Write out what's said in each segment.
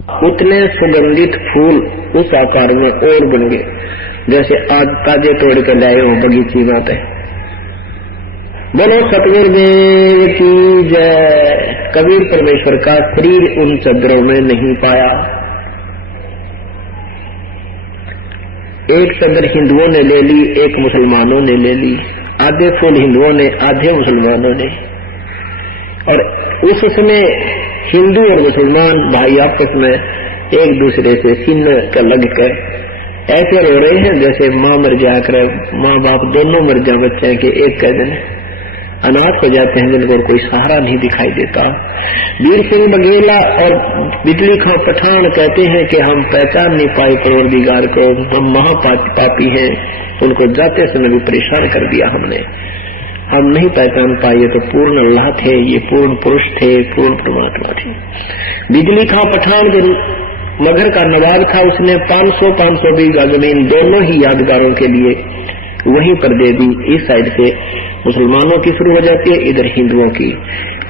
उतने सुगंधित फूल उस आकार में और बन गए जैसे आज ताजे तोड़ के लाए हो बगीची माते। बोलो सतगुरुदेव की जय। कबीर परमेश्वर का शरीर उन चद्दरों में नहीं पाया। एक चद्दर हिंदुओं ने ले ली, एक मुसलमानों ने ले ली। आधे फूल हिंदुओं ने, आधे मुसलमानों ने। और उस समय हिंदू और मुसलमान भाई आपस में एक दूसरे से सीने का लग कर ऐसे रो रहे हैं जैसे माँ मर जाकर माँ बाप दोनों मर जाए बच्चे के एक कह दिन अनाथ हो जाते हैं जिनको कोई सहारा नहीं दिखाई देता। वीर सिंह बघेला और बिजली खां पठान कहते हैं कि हम पहचान नहीं पाए परवरदिगार को, हम महापापी हैं। उनको जाते समय भी परेशान कर दिया हमने, हम नहीं पहचान पाए तो पूर्ण अल्लाह थे, ये पूर्ण पुरुष थे, पूर्ण परमात्मा थे। बिजली खां पठान जो मगर का नवाब था उसने 500 बीघा जमीन दोनों ही यादगारों के लिए वहीं पर दे दी। इस साइड से मुसलमानों की शुरू हो जाती है, इधर हिंदुओं की,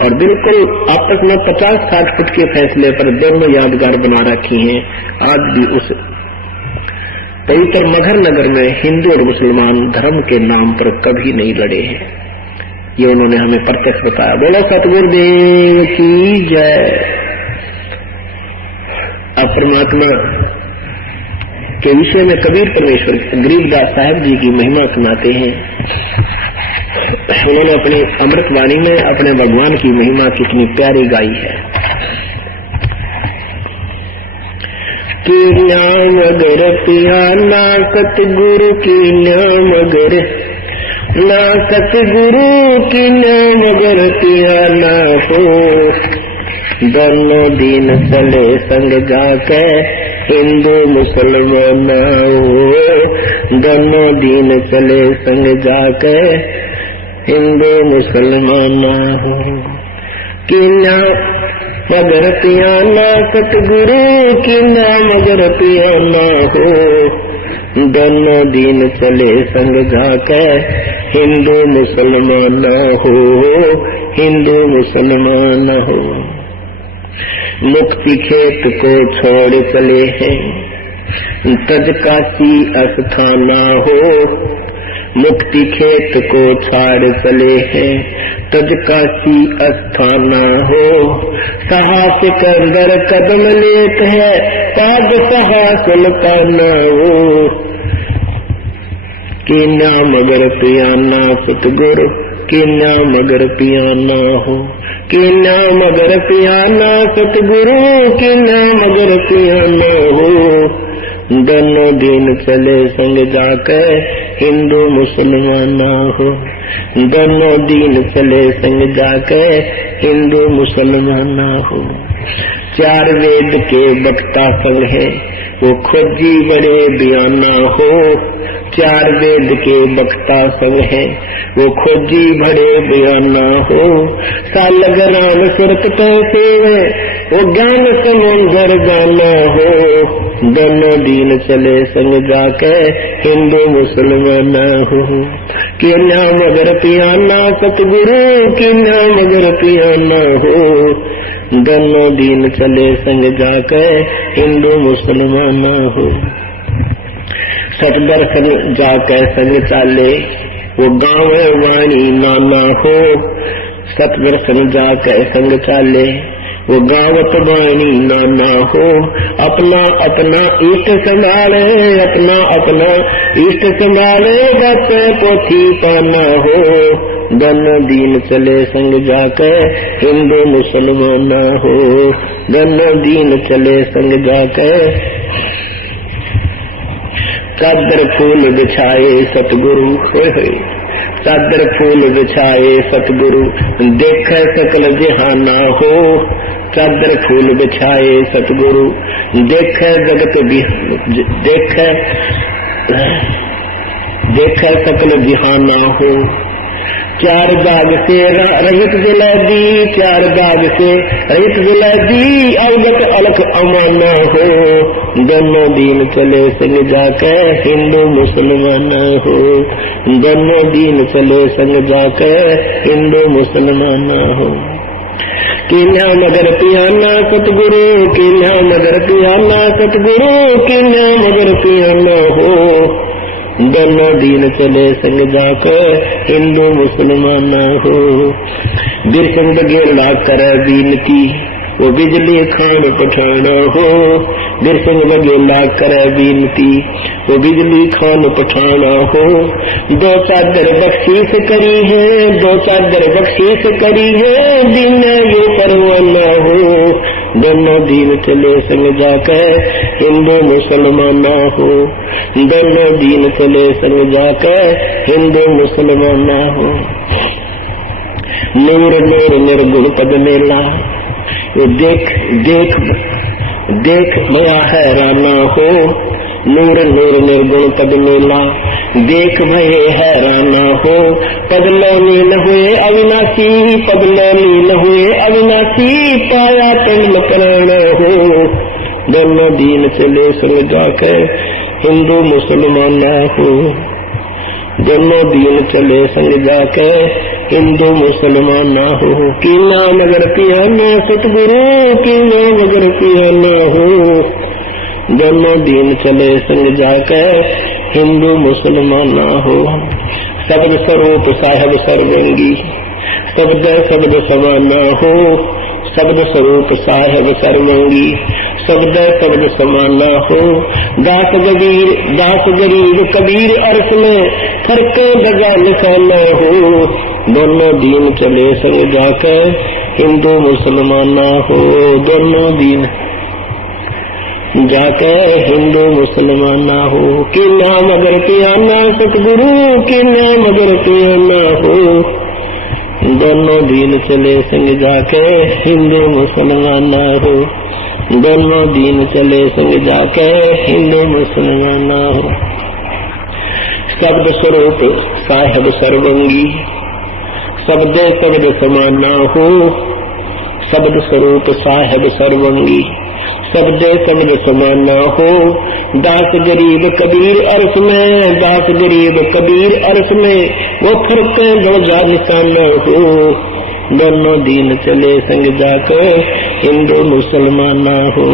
और बिल्कुल आपस में 50-60 फुट के फैसले पर दोनों यादगार बना रखी हैं। आज भी उस पवित्र मगर नगर में हिंदू और मुसलमान धर्म के नाम पर कभी नहीं लड़े हैं। ये उन्होंने हमें प्रत्यक्ष बताया। बोलो सतगुरुदेव की जय। अब परमात्मा के विषय में कबीर परमेश्वर गरीबदास साहब जी की महिमा सुनाते हैं। उन्होंने अपनी अमृतवाणी में अपने भगवान की महिमा कितनी प्यारी गाई है। की नाम अगर पिया ना सतगुरु की नाम अगर ना सतगुरु की नाम अगर पिया ना हो, दोनों दिन चले संग जाके हिंदू मुसलमान हो। दोनों दिन चले संग जाके हिंदू मुसलमान हो। कि नाम मगर पियाना सतगुरु की नाम मगर पियाना हो, दोनों दिन चले संग जाके हिंदू मुसलमान हो, हिंदू मुसलमान हो। मुक्ति खेत को छोड़ चले हैं तज काशी अस्थाना हो। मुक्ति खेत को छाड़ चले हैं तज काशी अस्थाना हो। साहस के अंदर कदम लेत है पाद सहा सुल्ताना हो। कि नाम अगर पियाना सतगुरु कि नाम अगर पियाना हो। कि नाम अगर पियाना सतगुरु कि नाम अगर पियाना हो, दोनों दिन चले संग जाकर हिंदू मुसलमान हो। दोनों दिन चले संग जाकर हिंदू मुसलमान हो। चार वेद के वक्ता संग है वो खोजी बड़े बयाना हो। चार वेद के वक्ता संग है वो खोजी बड़े बयाना हो। सालग राम सुरत पैसे वो ज्ञान समुंदर जाना हो। दोनों दिन चले संग जाके हिंदू मुसलमान हो। कि नाम अगर पियाना सतगुरु कि नाम अगर पियाना हो, दोनों दिन चले संग जाके हिंदू मुसलमान हो। सतदर्शन जाकर संग चाले वो गाँव वाणी नाना हो। सतदर्शन जाकर संग चाले वो गावत वाणी नाना हो। अपना अपना इष्ट संभाले अपना अपना इष्ट संभाले बच्चे पोथी पाना हो। दोनों दिन चले संग जाकर हिंदू मुसलमान हो। दोनों दिन चले संग जाकर चादर फूल बिछाए सतगुरु होए। चादर फूल बिछाए सतगुरु देख सकल जहाना हो। चादर फूल बिछाए सतगुरु देख जगत देख सकल जहाना हो। चार दाग से रहित जलैदी चार दाग से रहित जलैदी अवगत अलख अमाना हो। दोनों दिन चले संग जाकर हिंदू मुसलमान हो। दोनों दिन चले संग जाकर हिंदू मुसलमान हो। कि नाम अगर पियाना सतगुरु कि नाम अगर मगर पियाना सतगुरु की न मगर पियाना हो। दोनों दीन चले संग जाकर हिंदू मुसलमान हो। बिरसंग बघेला करे बीनती वो बिजली खान पठाना हो। बिरसंग बघेला करे बीनती वो बिजली खान पठाना हो। दो चादर बख्शीश करी है, दो चादर बख्शीश करी है, दिन यो परवाना हो। दोनों दीन चले संग जाकर हिंदू मुसलमान हो। दोनों दीन चले संग जाकर हिंदू मुसलमान हो। नूर नूर निर्गुण पद मेला वो देख देख देख भया हैराना हो। नूर नूर निर्गुण पद मेला देख भये हैराना हो। पदलो नील हुए अविनाशी, पदलो नील हुए अविनाशी, पाया पिंड प्राण हो। दोनों दीन चले संग जाकर हिंदू मुसलमान हो। दोनों दीन चले संग जाकर हिंदू मुसलमान हो। की नाम अगर पियाना सतगुरु की नाम अगर पियाना हो। दोनों दीन चले संग जाकर हिंदू मुसलमान हो। शब्द स्वरूप साहेब सर्वंगी शब्द शब्द समाना हो। शब्द स्वरूप साहेब सर्वंगी शब्द शब्द समाना हो। दास गरीब कबीर अर्थ में फर्क दगा निशाना हो। दोनों दीन चले संग जाकर हिंदू मुसलमान हो। दोनों दीन जाकर हिंदू मुसलमान हो। कि नाम अगर पियाना सतगुरु की नाम अगर पियाना हो। दोनों दीन चले संग जाकर हिंदू मुसलमान हो। दोनों दीन चले संग जाकर हिंदू मुसलमान हो। शब्द स्वरूप साहेब सर्वंगी शब्द शब्द समाना हो। शब्द स्वरूप साहेब सर्वंगी शब्द शब्द समाना हो। दास गरीब कबीर अर्थ में दास गरीब कबीर अर्थ में वो फर्क दौजा निशाना हो। दोनों दीन चले संग जाकर हिंदू मुसलमान हो।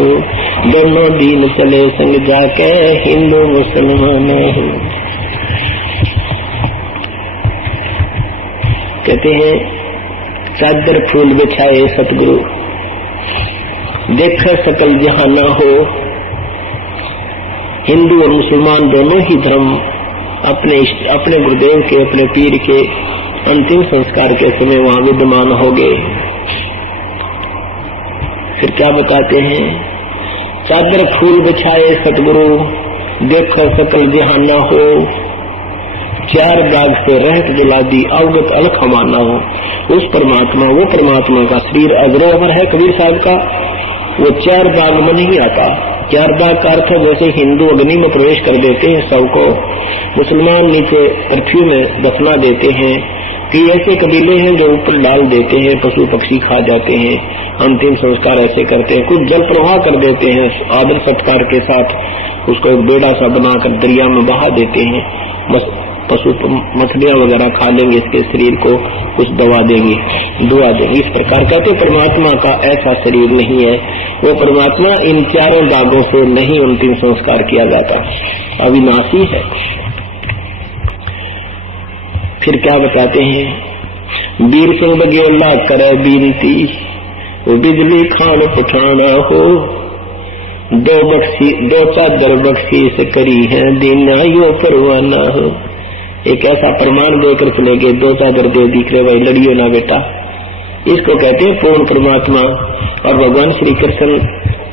दोनों दीन चले संग जाकर हिंदू मुसलमान हो। कहते हैं चादर फूल बिछाए सतगुरु देख सकल जहाना हो। हिंदू और मुसलमान दोनों ही धर्म अपने गुरुदेव के अपने पीर के अंतिम संस्कार के समय वहां विद्यमान हो गए। फिर क्या बताते हैं? चादर फूल बिछाए सतगुरु देखो सकल जहाना हो। चार दाग से रहत दिला दी अवगत अलख माना हो। उस परमात्मा वो परमात्मा का शरीर अजरो अमर है कबीर साहब का। वो चार दाग में नहीं आता। चार दाग का अर्थ जैसे हिंदू अग्नि में प्रवेश कर देते हैं सबको, मुसलमान नीचे पृथ्वी में दफना देते हैं। कि ऐसे कबीले हैं जो ऊपर डाल देते हैं, पशु पक्षी खा जाते हैं, अंतिम संस्कार ऐसे करते हैं। कुछ जल प्रवाह कर देते हैं आदर सत्कार के साथ, उसको एक बेड़ा सा बनाकर दरिया में बहा देते हैं। पशु मछलियां वगैरह खा लेंगे, इसके शरीर को कुछ दवा देंगे, दुआ देंगे। इस प्रकार कहते परमात्मा का ऐसा शरीर नहीं है। वो परमात्मा इन चारों दागों से नहीं अंतिम संस्कार किया जाता, अविनाशी है। फिर क्या बताते हैं? वीर सिंह बघेला करे बीनती वो बिजली खान पठाना हो। दो चादर बख्शीश करी है दीना यो परवाना हो। एक ऐसा प्रमाण देकर चले गए, दो चादर दे दिख रहे भाई लड़ियो ना बेटा। इसको कहते हैं पूर्ण परमात्मा। और भगवान श्री कृष्ण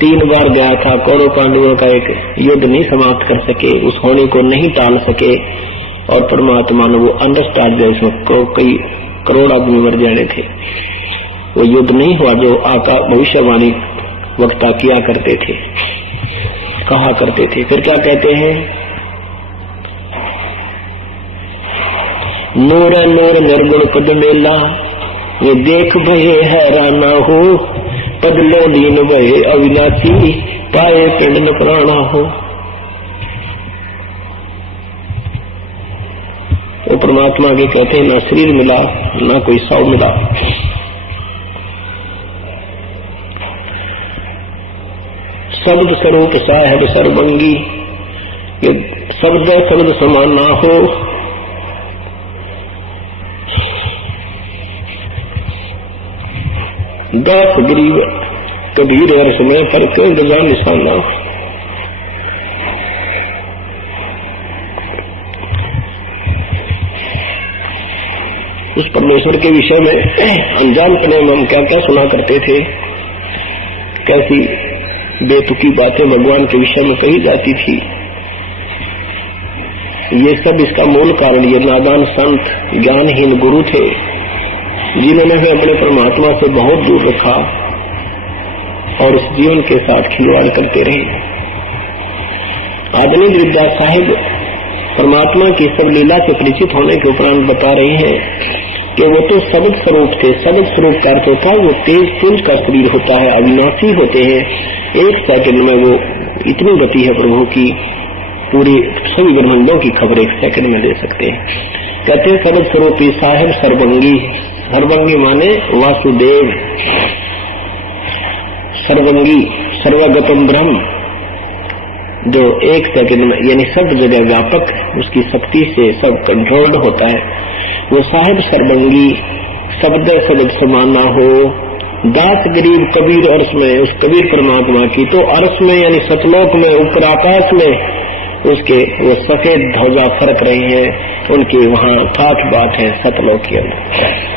3 बार गया था, कौरव पांडवों का एक युद्ध नहीं समाप्त कर सके, उस होने को नहीं टाल सके। और परमात्मा ने वो अंडरस्टैंड को कई करोड़ आदमी मर जाने थे, वो युद्ध नहीं हुआ जो आका भविष्यवाणी वक्ता किया करते थे, कहा करते थे। फिर क्या कहते हैं? नूर नूर निर्गुण पद मेला ये देख भये हैराना हो। पद लो लीन भये अविनाशी पाए पिंड न प्राणा हो। वो परमात्मा के कहते हैं ना शरीर मिला ना कोई सौ मिला। शब्द स्वरूप साहेब सर्वंगी, ये शब्द शब्द समान ना हो। दास गरीब कबीर और समय पर क्यों रजा निशाना। उस परमेश्वर के विषय में अनजानपने में हम क्या क्या सुना करते थे, कैसी बेतुकी बातें भगवान के विषय में कही जाती थी। ये सब इसका मूल कारण ये नादान संत ज्ञानहीन गुरु थे, जिन्होंने हमें अपने परमात्मा से बहुत दूर रखा और इस जीवन के साथ खिलवाड़ करते रहे। आदरणीय गिरिजा साहिब परमात्मा की सब लीला से परिचित होने के उपरांत बता रहे हैं कि वो तो शब्द स्वरूप थे। शब्द स्वरूप का अर्थ होता है वो तेज पुंज का शरीर होता है, अविनाशी होते हैं। एक सेकंड में वो इतनी गति है प्रभु की, पूरी सभी ब्रह्मांडों की खबर एक सेकंड में दे सकते हैं। कहते हैं शब्द स्वरूपी साहेब सर्वंगी। सर्वंगी माने वासुदेव, सर्वंगी सर्वगतम ब्रह्म, जो एक सेकंड में यानी सब जगह व्यापक, उसकी शक्ति से सब कंट्रोल्ड होता है। वो साहेब सर्वंगी, शब्द शब्द समाना हो। दास गरीब कबीर अर्श में, उस कबीर परमात्मा की तो अर्श में यानी सतलोक में, ऊपर आकाश में उसके वो सफेद ध्वजा फरक रहे हैं, उनकी वहां ठाठ बाट है सतलोक के अंदर।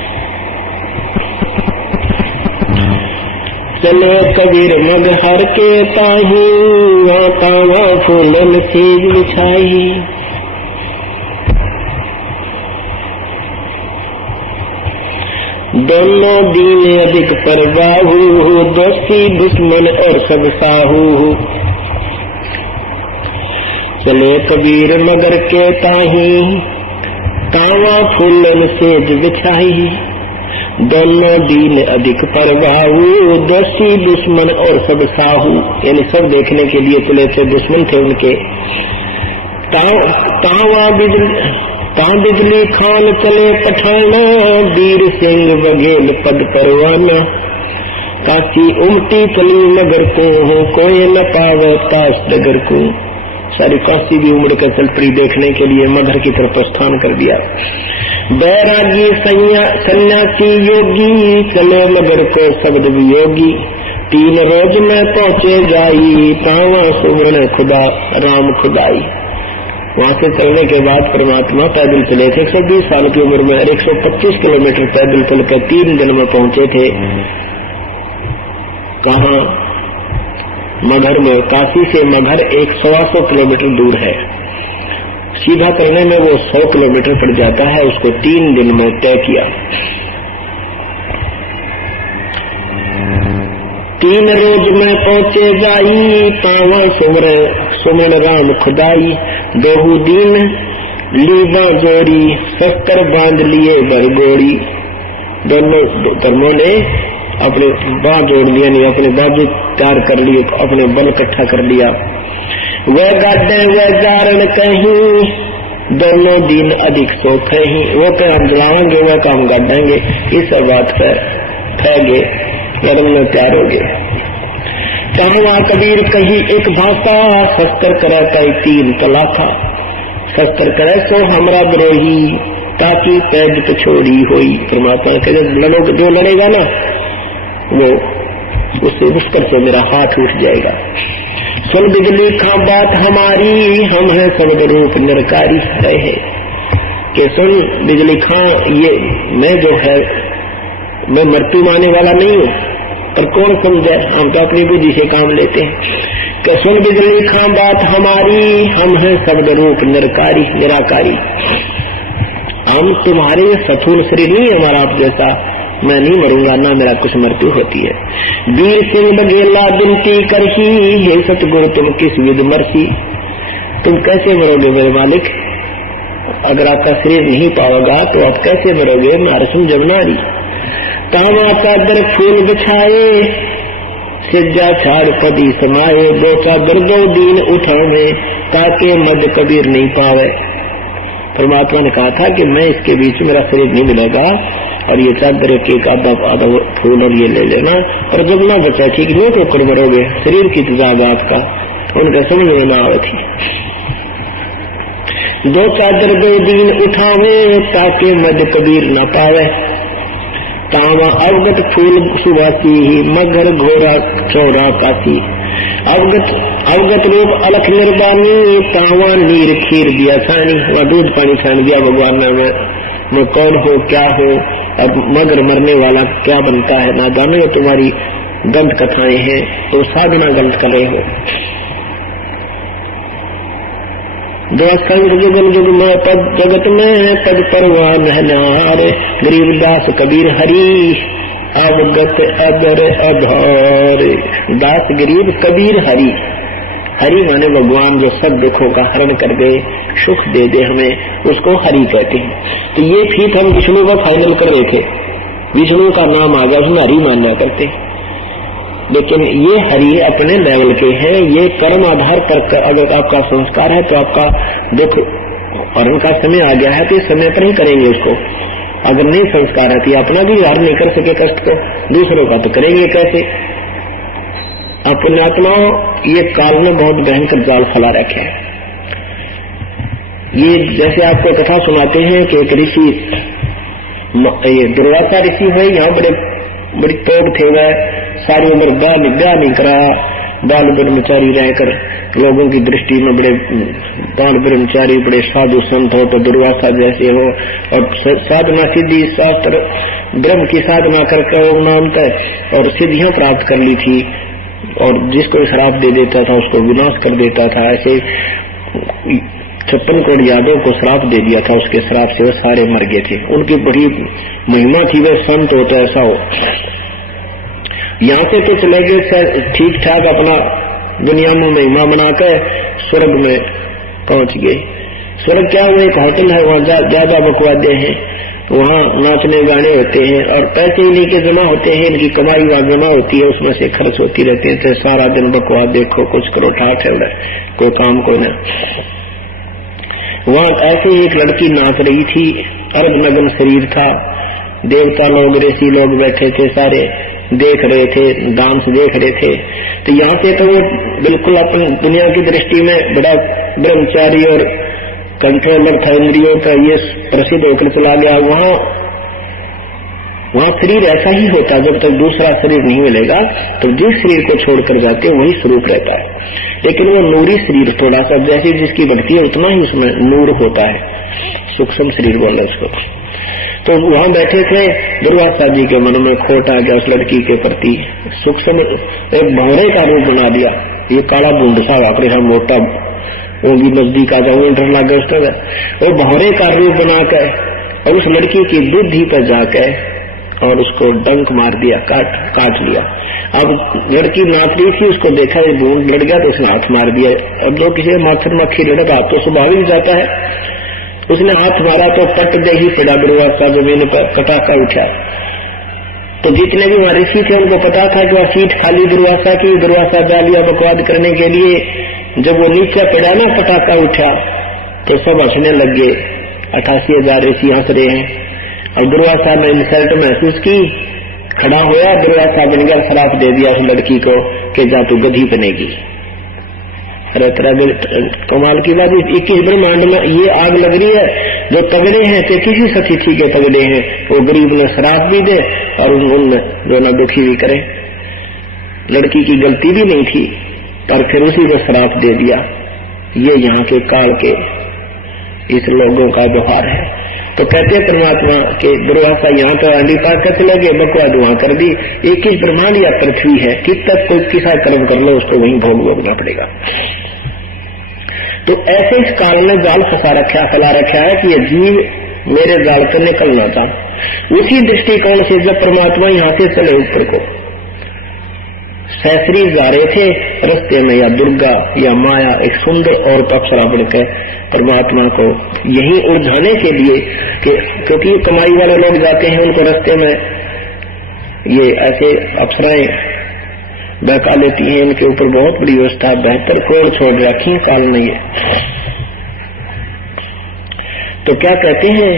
चलो कबीर मग हर के ताही, तावा फूलन सेज बिछाई। दोनों दीन अधिक परवाहू, दोस्ती दुश्मन और सब साहू। चले कबीर मगर के ताही, तावा फूलन सेज बिछाई। दोनों दीन अधिक परवाहू, दोषी दुश्मन और सब साहू, यानी सब देखने के लिए तुले थे, दुश्मन थे उनके। ता बिजली खान चले पठाना, वीर सिंह बघेल पद परवाना। काशी उमटी चली नगर को, कोई न पावे ताश डगर को। सारी काशी भी उमड़ कर चल पड़ी देखने के लिए, मगर की तरफ प्रस्थान कर दिया। बैरागी सन्यासी योगी, चले मगर को शब्द वियोगी। 3 रोज में पहुंचे जाई, तावा सुवर्ण खुदा राम खुदाई। वहां से चलने के बाद परमात्मा पैदल चले थे 120 साल की उम्र में, 125 किलोमीटर पैदल चल कर 3 दिन में पहुंचे थे। कहाँ? मगहर में। काशी से मगहर 100 किलोमीटर दूर है। सीधा करने में वो 100 किलोमीटर पड़ जाता है, उसको 3 दिन में तय किया। 3 रोज में पहुंचे जाई, पावा सुमरण राम खुदाई। 2 दिन लीबा जोड़ी, शस्त्र बांध लिए बरगोड़ी। दोनों धर्मों ने अपने बाँ जोड़ लिया, नहीं अपने बाजू तैयार कर लिए, अपने बल इकट्ठा कर लिया। वह गाड़े वह गारण कहीं, दोनों दिन अधिक सोख ही। वो क्या हम जलाएंगे, वह काम गाड़ेंगे, इस बात पर ठहगे लड़न में तैयार हो गए। चाहवा कबीर कही एक भाषा, शस्त्र करे कई 3 तलाखा। शस्त्र करे सो हमरा द्रोही, ताकि पैज पिछोड़ी होई। परमात्मा के लड़ोगे, जो लड़ेगा ना वो उससे मुश्किल से मेरा हाथ उठ जाएगा। सुन बिजली खा बात हमारी, हम है शब्द रूप निरकारी रहे। कि सुन बिजली खां, ये मैं जो है मैं मृत्यु माने वाला नहीं हूँ, पर कौन समझे, हम तो अपनी बुद्धि से काम लेते हैं। कि सुन बिजली खां बात हमारी, हम है शब्द रूप निराकारी। हम तुम्हारे सथूल शरीर नहीं हमारा आप जैसा, मैं नहीं मरूंगा, ना मेरा कुछ मृत्यु होती है। वीर सिंह बघेला विनती करही, हे सतगुरु तुम किस विध मरसी। तुम कैसे मरोगे मेरे मालिक, अगर आपका शरीर नहीं पाओगा तो आप कैसे मरोगे। नारसिंह जमुनारी। तावा चादर फूल बिछाए, सिज्जा छाड़ पदी समाये। 2 चादर 2 दिन उठावे, ताकि मद कबीर नहीं पावे। परमात्मा ने कहा था कि मैं इसके बीच मेरा शरीर नहीं मिलेगा, और ये चादर के आधा आधा फूल और ये ले लेना, और जब ना बचा ठीक नहीं तो कर मरोगे, शरीर की तजाबात का उनके समझ में ना आवे थी। दो चादर दो दीन उठावे ताकि मद कबीर न पावे, तावा अवगत फूल सुवासी मगर घोरा चौरा कासी, अवगत रूप अलख निर्बानी तावा नीर खीर दिया छानी, वह दूध पानी छान दिया भगवान ने मैं कौन हो क्या हो, और मगर मरने वाला क्या बनता है, नादानो तुम्हारी गलत कथाएं हैं, तो साधना गलत कर रहे हो। दो संग जुगल जुग में पद जगत में पद परवान है नारे, गरीबदास कबीर हरी अवगत अदर अधार, दास गरीब कबीर हरी, हरि माने भगवान जो सब दुखों का हरण कर दे, सुख दे दे हमें, उसको हरि कहते हैं। तो ये फीट हम विष्णु का फाइनल कर रहे थे, विष्णु का नाम आ गया उसमें हरि मानना करते, लेकिन ये हरि अपने लेवल के हैं। ये कर्म आधार पर अगर आपका संस्कार है तो आपका दुख हरण का समय आ गया है तो इस समय पर ही करेंगे उसको, अगर नहीं संस्कार है तो अपना भी हरण नहीं कर सके कष्ट को, दूसरों का तो करेंगे कैसे। अपने आत्माओं ये काल में बहुत भयंकर जाल फैला रखे हैं। ये जैसे आपको कथा सुनाते हैं कि एक ऋषि, ये दुर्वासा ऋषि है, यहाँ बड़ी तोड़ थे, वह सारी उम्र ब्याह नहीं करा, बाल ब्रह्मचारी रहकर लोगों की दृष्टि में बड़े बाल ब्रह्मचारी बड़े साधु संत हो, तो दुर्वासा जैसे हो, और साधना सिद्धि शास्त्र ब्रह्म की साधना करके वो नामता और सिद्धियां प्राप्त कर ली थी, और जिसको श्राप दे देता था उसको विनाश कर देता था। ऐसे 56 करोड़ यादव को श्राप दे दिया था, उसके श्राप से वो सारे मर गए थे। उनकी बड़ी महिमा थी, वे संत हो तो ऐसा हो। यहाँ से तो चले गए ठीक ठाक अपना दुनिया में महिमा बनाकर स्वर्ग में पहुंच गए। स्वर्ग क्या हुआ, एक होटल है, वहाँ ज्यादा बकवादे हैं, वहाँ नाचने गाने होते हैं और पैसे इन्हीं के जमा होते हैं, इनकी कमाई वहाँ जमा होती है, उसमें से खर्च होती रहती है। तो सारा दिन बकवाद देखो, कुछ करो, ठाठ है, कोई काम कोई ना। वहाँ ऐसे ही एक लड़की नाच रही थी, अर्धनग्न शरीर था, देवता लोग ऋषि लोग बैठे थे, सारे देख रहे थे, डांस देख रहे थे। तो यहाँ से तो वो बिल्कुल अपनी दुनिया की दृष्टि में बड़ा ब्रह्मचारी और कंट्रोलर था इंद्रियों का, ये प्रसिद्ध होकर चला गया। वहाँ शरीर ऐसा ही होता, जब तक दूसरा शरीर नहीं मिलेगा तो जिस शरीर को छोड़कर जाते वही स्वरूप रहता है। लेकिन वो नूरी शरीर थोड़ा सा जैसे जिसकी बढ़ती है उतना ही उसमें नूर होता है, सूक्ष्म शरीर बोल रहे उसको। तो वहां बैठे थे, दुर्वासा जी के मन में खोट आ गया उस लड़की के प्रति, सूक्ष्म एक भौरे का रूप बना दिया। ये काला बूंद सा वापरे हम मोटा वो भी नजदीक आ जाऊंगे, डर लगा उस तरह वो भौरे का रूप बनाकर और उस लड़की की बुद्धि पर जाकर और उसको डंक मार दिया, काट लिया। अब लड़की नाच रही थी, उसको देखा ये बूंद लड़ गया तो उसने हाथ मार दिया। अब लोग किसी माथर मक्खी लड़का हाथ तो स्वाभाविक जाता है, उसने हाथ मारा तो पट दे ही पड़ा, दुर्वासा जमीन पर पटाखा उठा। तो जितने भी वहां ऋषि थे उनको पता था कि वह सीट खाली दुर्वासा की, दुर्वासा डालिया बकवाद करने के लिए। जब वो नीचे पड़ा ना, पटाखा उठा तो सब हंसने लग गए। 88,000 ऋषि हंस रहे हैं और दुर्वासा ने इंसल्ट महसूस की, खड़ा होया, दुर्वासा बनकर श्राप दे दिया उस लड़की को कि जा तू गधी बनेगी। अरे कमाल की बात, 21 ब्रह्मांड में ये आग लग रही है। जो तगड़े हैं तो किसी सतिथि के तगड़े हैं, वो गरीब ने श्राप भी दे और उनमें जो ना दुखी भी करे। लड़की की गलती भी नहीं थी पर फिर उसी को श्राप दे दिया। ये यहाँ के काल के इस लोगों का व्यवहार है। तो कहते परमात्मा के दुर्वासा यहाँ तो आंधी पाक कर चले गए, बकवाद वहां कर दी। 21 ब्रह्मांड या पृथ्वी है, किस तक कोई किसा कर्म कर लो उसको वहीं भोग भोगना पड़ेगा। तो ऐसे इस काल में जाल फैला रखा है कि ये जीव मेरे जाल से निकलना था। उसी दृष्टिकोण से जब परमात्मा यहाँ से चले ऊपर को, सहस्री जा रहे थे, रस्ते में या दुर्गा या माया एक सुंदर और अप्सरा बनकर परमात्मा को यही उलझाने के लिए क्योंकि कमाई वाले लोग जाते हैं, उनको रास्ते में ये ऐसे अप्सराएं बहका लेती हैं, इनके ऊपर बहुत बड़ी व्यवस्था बेहतर कोड़ छोड़ रखी काल नहीं है। तो क्या कहते हैं,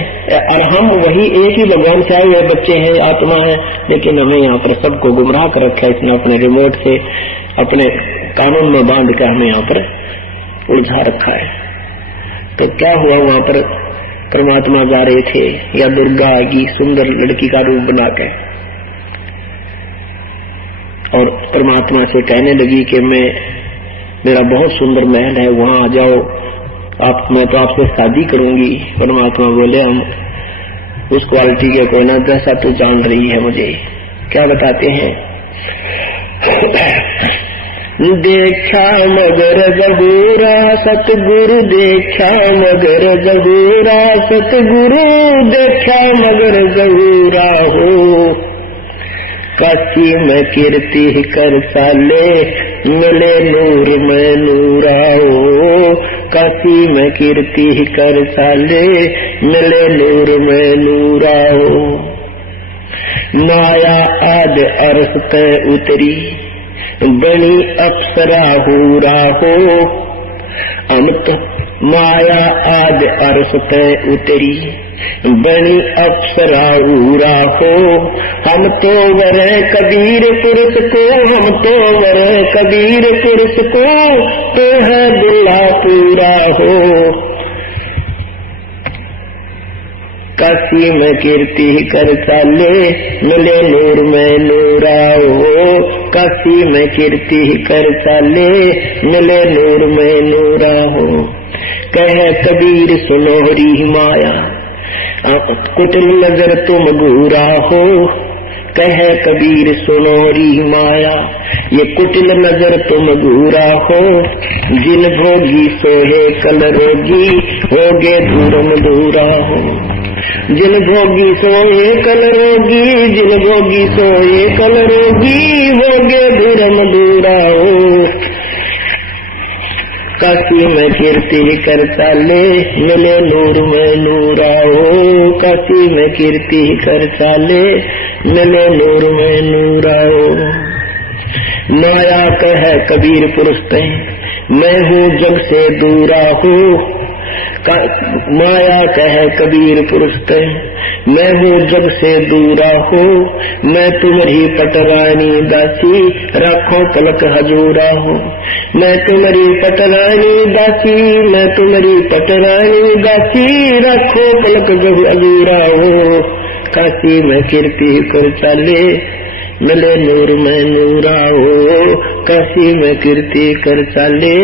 और हम वही एक ही भगवान से आए हुए बच्चे हैं, आत्मा है, लेकिन हमें यहाँ पर सबको गुमराह कर रखा है इसने, अपने रिमोट से अपने कानून में बांध कर हमें यहाँ पर उलझा रखा है। तो क्या हुआ, वहां पर परमात्मा जा रहे थे, या दुर्गा आएगी सुंदर लड़की का रूप बना के, और परमात्मा से कहने लगी कि मेरा बहुत सुंदर महल है, वहां आ जाओ आप, मैं तो आपसे शादी करूंगी। परमात्मा बोले हम उस क्वालिटी के कोई ना, जैसा तू जान रही है मुझे। क्या बताते हैं, देखा मगर जहूरा सतगुरु, देखा मगर जहूरा सतगुरु, देखा मगर जहूरा हो, काशी में कीर्ति कर साले, मिले नूर में नूरा हो, काशी में कीर्ति कर साले, मिले नूर में नूरा हो। माया आद अरस पे उतरी, बनी अप्सरा हूरा हो, अमत माया आद अरस पे उतरी, बनी अप्सरा हूरा हो, हम तो वरे कबीर पुरुष को, हम तो वरे कबीर पुरुष को, तो है दुल्हा पूरा हो, काशी में कीर्ति कर चाले, मिले नूर में नूरा हो, काशी में कीर्ति कर चाले, मिले नूर में नूरा हो। कह कबीर सुनोहरी माया, कुटिल नजर तुम घूरा हो, कह कबीर सुनोहरी माया, ये कुटिल नजर तुम घूरा हो, जिन भोगी सोहे कल रोगी, होगे दूरम दूरा हो, जिन भोगी सोए कल रोगी, जिन भोगी सोए कल रोगी, होगे दूरम दूरा हो, काशी में कीर्ति कर चाले, मिले नूर में नूरा हो, काशी में कीर्ति कर चाले, मिले नूर में नूरा हो। माया कह कबीर पुरुष पे, मैं हूँ जग से दूरा हूँ, माया कह कबीर पुरुष पे, मैं हूँ जग से दूरा हूँ, मैं तुम्हारी पटरानी दासी, राखो पलक हजूरा हूँ, मैं तुम्हारी पटरानी दासी, मैं तुम्हारी पटरानी दासी, राखो पलक हजूरा हूँ, काशी में कीर्ति कर चाले, मिले नूर में नूरा हो, काशी में कीर्ति कर चाले,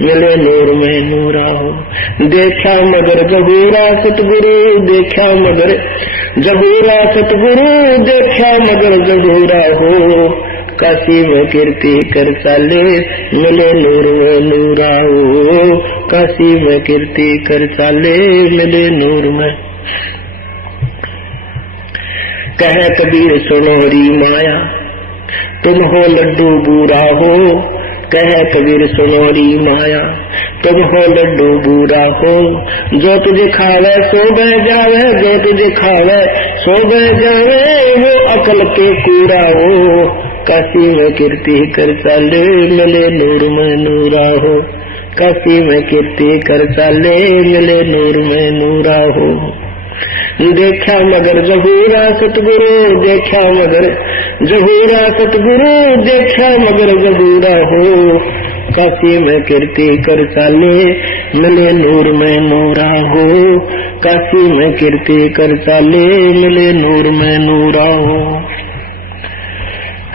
मिले नूर में नूरा हो। देखा मगर जहूरा सतगुरु, देखा मगर जहूरा सतगुरु, देखा मगर जहूरा हो, काशी में कीर्ति कर चाले, मिले नूर में नूरा हो, काशी में कीर्ति कर चाले, मिले नूर में। कह कबीर सुनोहरी माया, तुम हो लड्डू बूरा हो, कह कबीर सुनोहरी माया, तुम हो लड्डू बूरा हो, जो तुझे खावे सो बह जावे, जो तुझे खावे सो बह जावे, वो अकल के कूड़ा हो, काशी में कीर्ति कर चाले, मिले नूर में नूरा हो, काशी में कीर्ति कर चाले, मिले नूर में नूरा हो। देखा मगर जहूरा सतगुरु, देखा मगर जहूरा सतगुरु, देखा मगर जहूरा हो, काशी में कीर्ति कर चाले, मिले नूर में नूरा हो, काशी में कीर्ति कर चाले, मिले नूर में नूरा हो।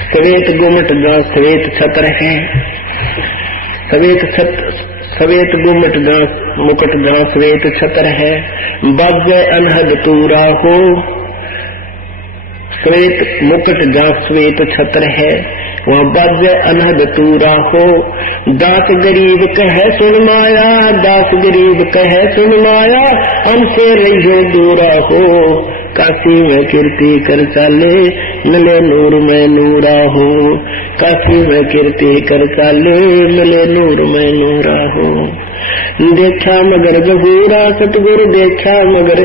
श्वेत गुमट जहाँ श्वेत छत्र है, श्वेत गुमट जहाँ मुकुट जहाँ श्वेत छत्र है, बाजे अनहद तूरा हो, श्वेत मुकुट जहाँ श्वेत छत्र है, वहाँ बाजे अनहद तूरा हो, दास गरीब कह सुन माया, दास गरीब कह सुन माया, हमसे रहियो दूरा हो, काशी में कीर्ति कर चाले, मिले नूर में नूरा हो, काशी में कीर्ति कर चाले, मिले नूर में नूरा हो। देखा मगर जहूरा सतगुरु, देखा मगर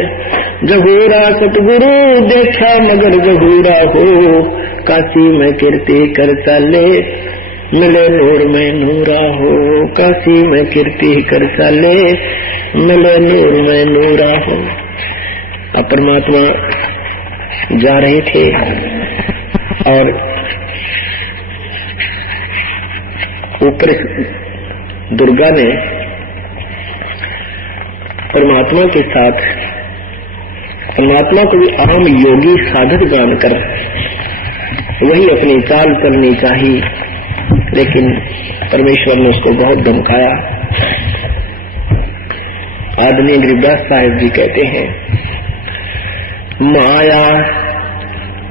जहूरा सतगुरु, देखा मगर जहूरा हो, काशी में कीर्ति कर चाले, मिले नूर में नूरा हो, काशी में कीर्ति कर चाले, मिले नूर में नूरा हो। अब परमात्मा जा रहे थे और ऊपर दुर्गा ने परमात्मा के साथ, परमात्मा को भी आम योगी साधक जानकर वही अपनी चाल चलनी चाहिए, लेकिन परमेश्वर ने उसको बहुत धमकाया। आदरणीय गरीबदास साहिब जी कहते हैं, माया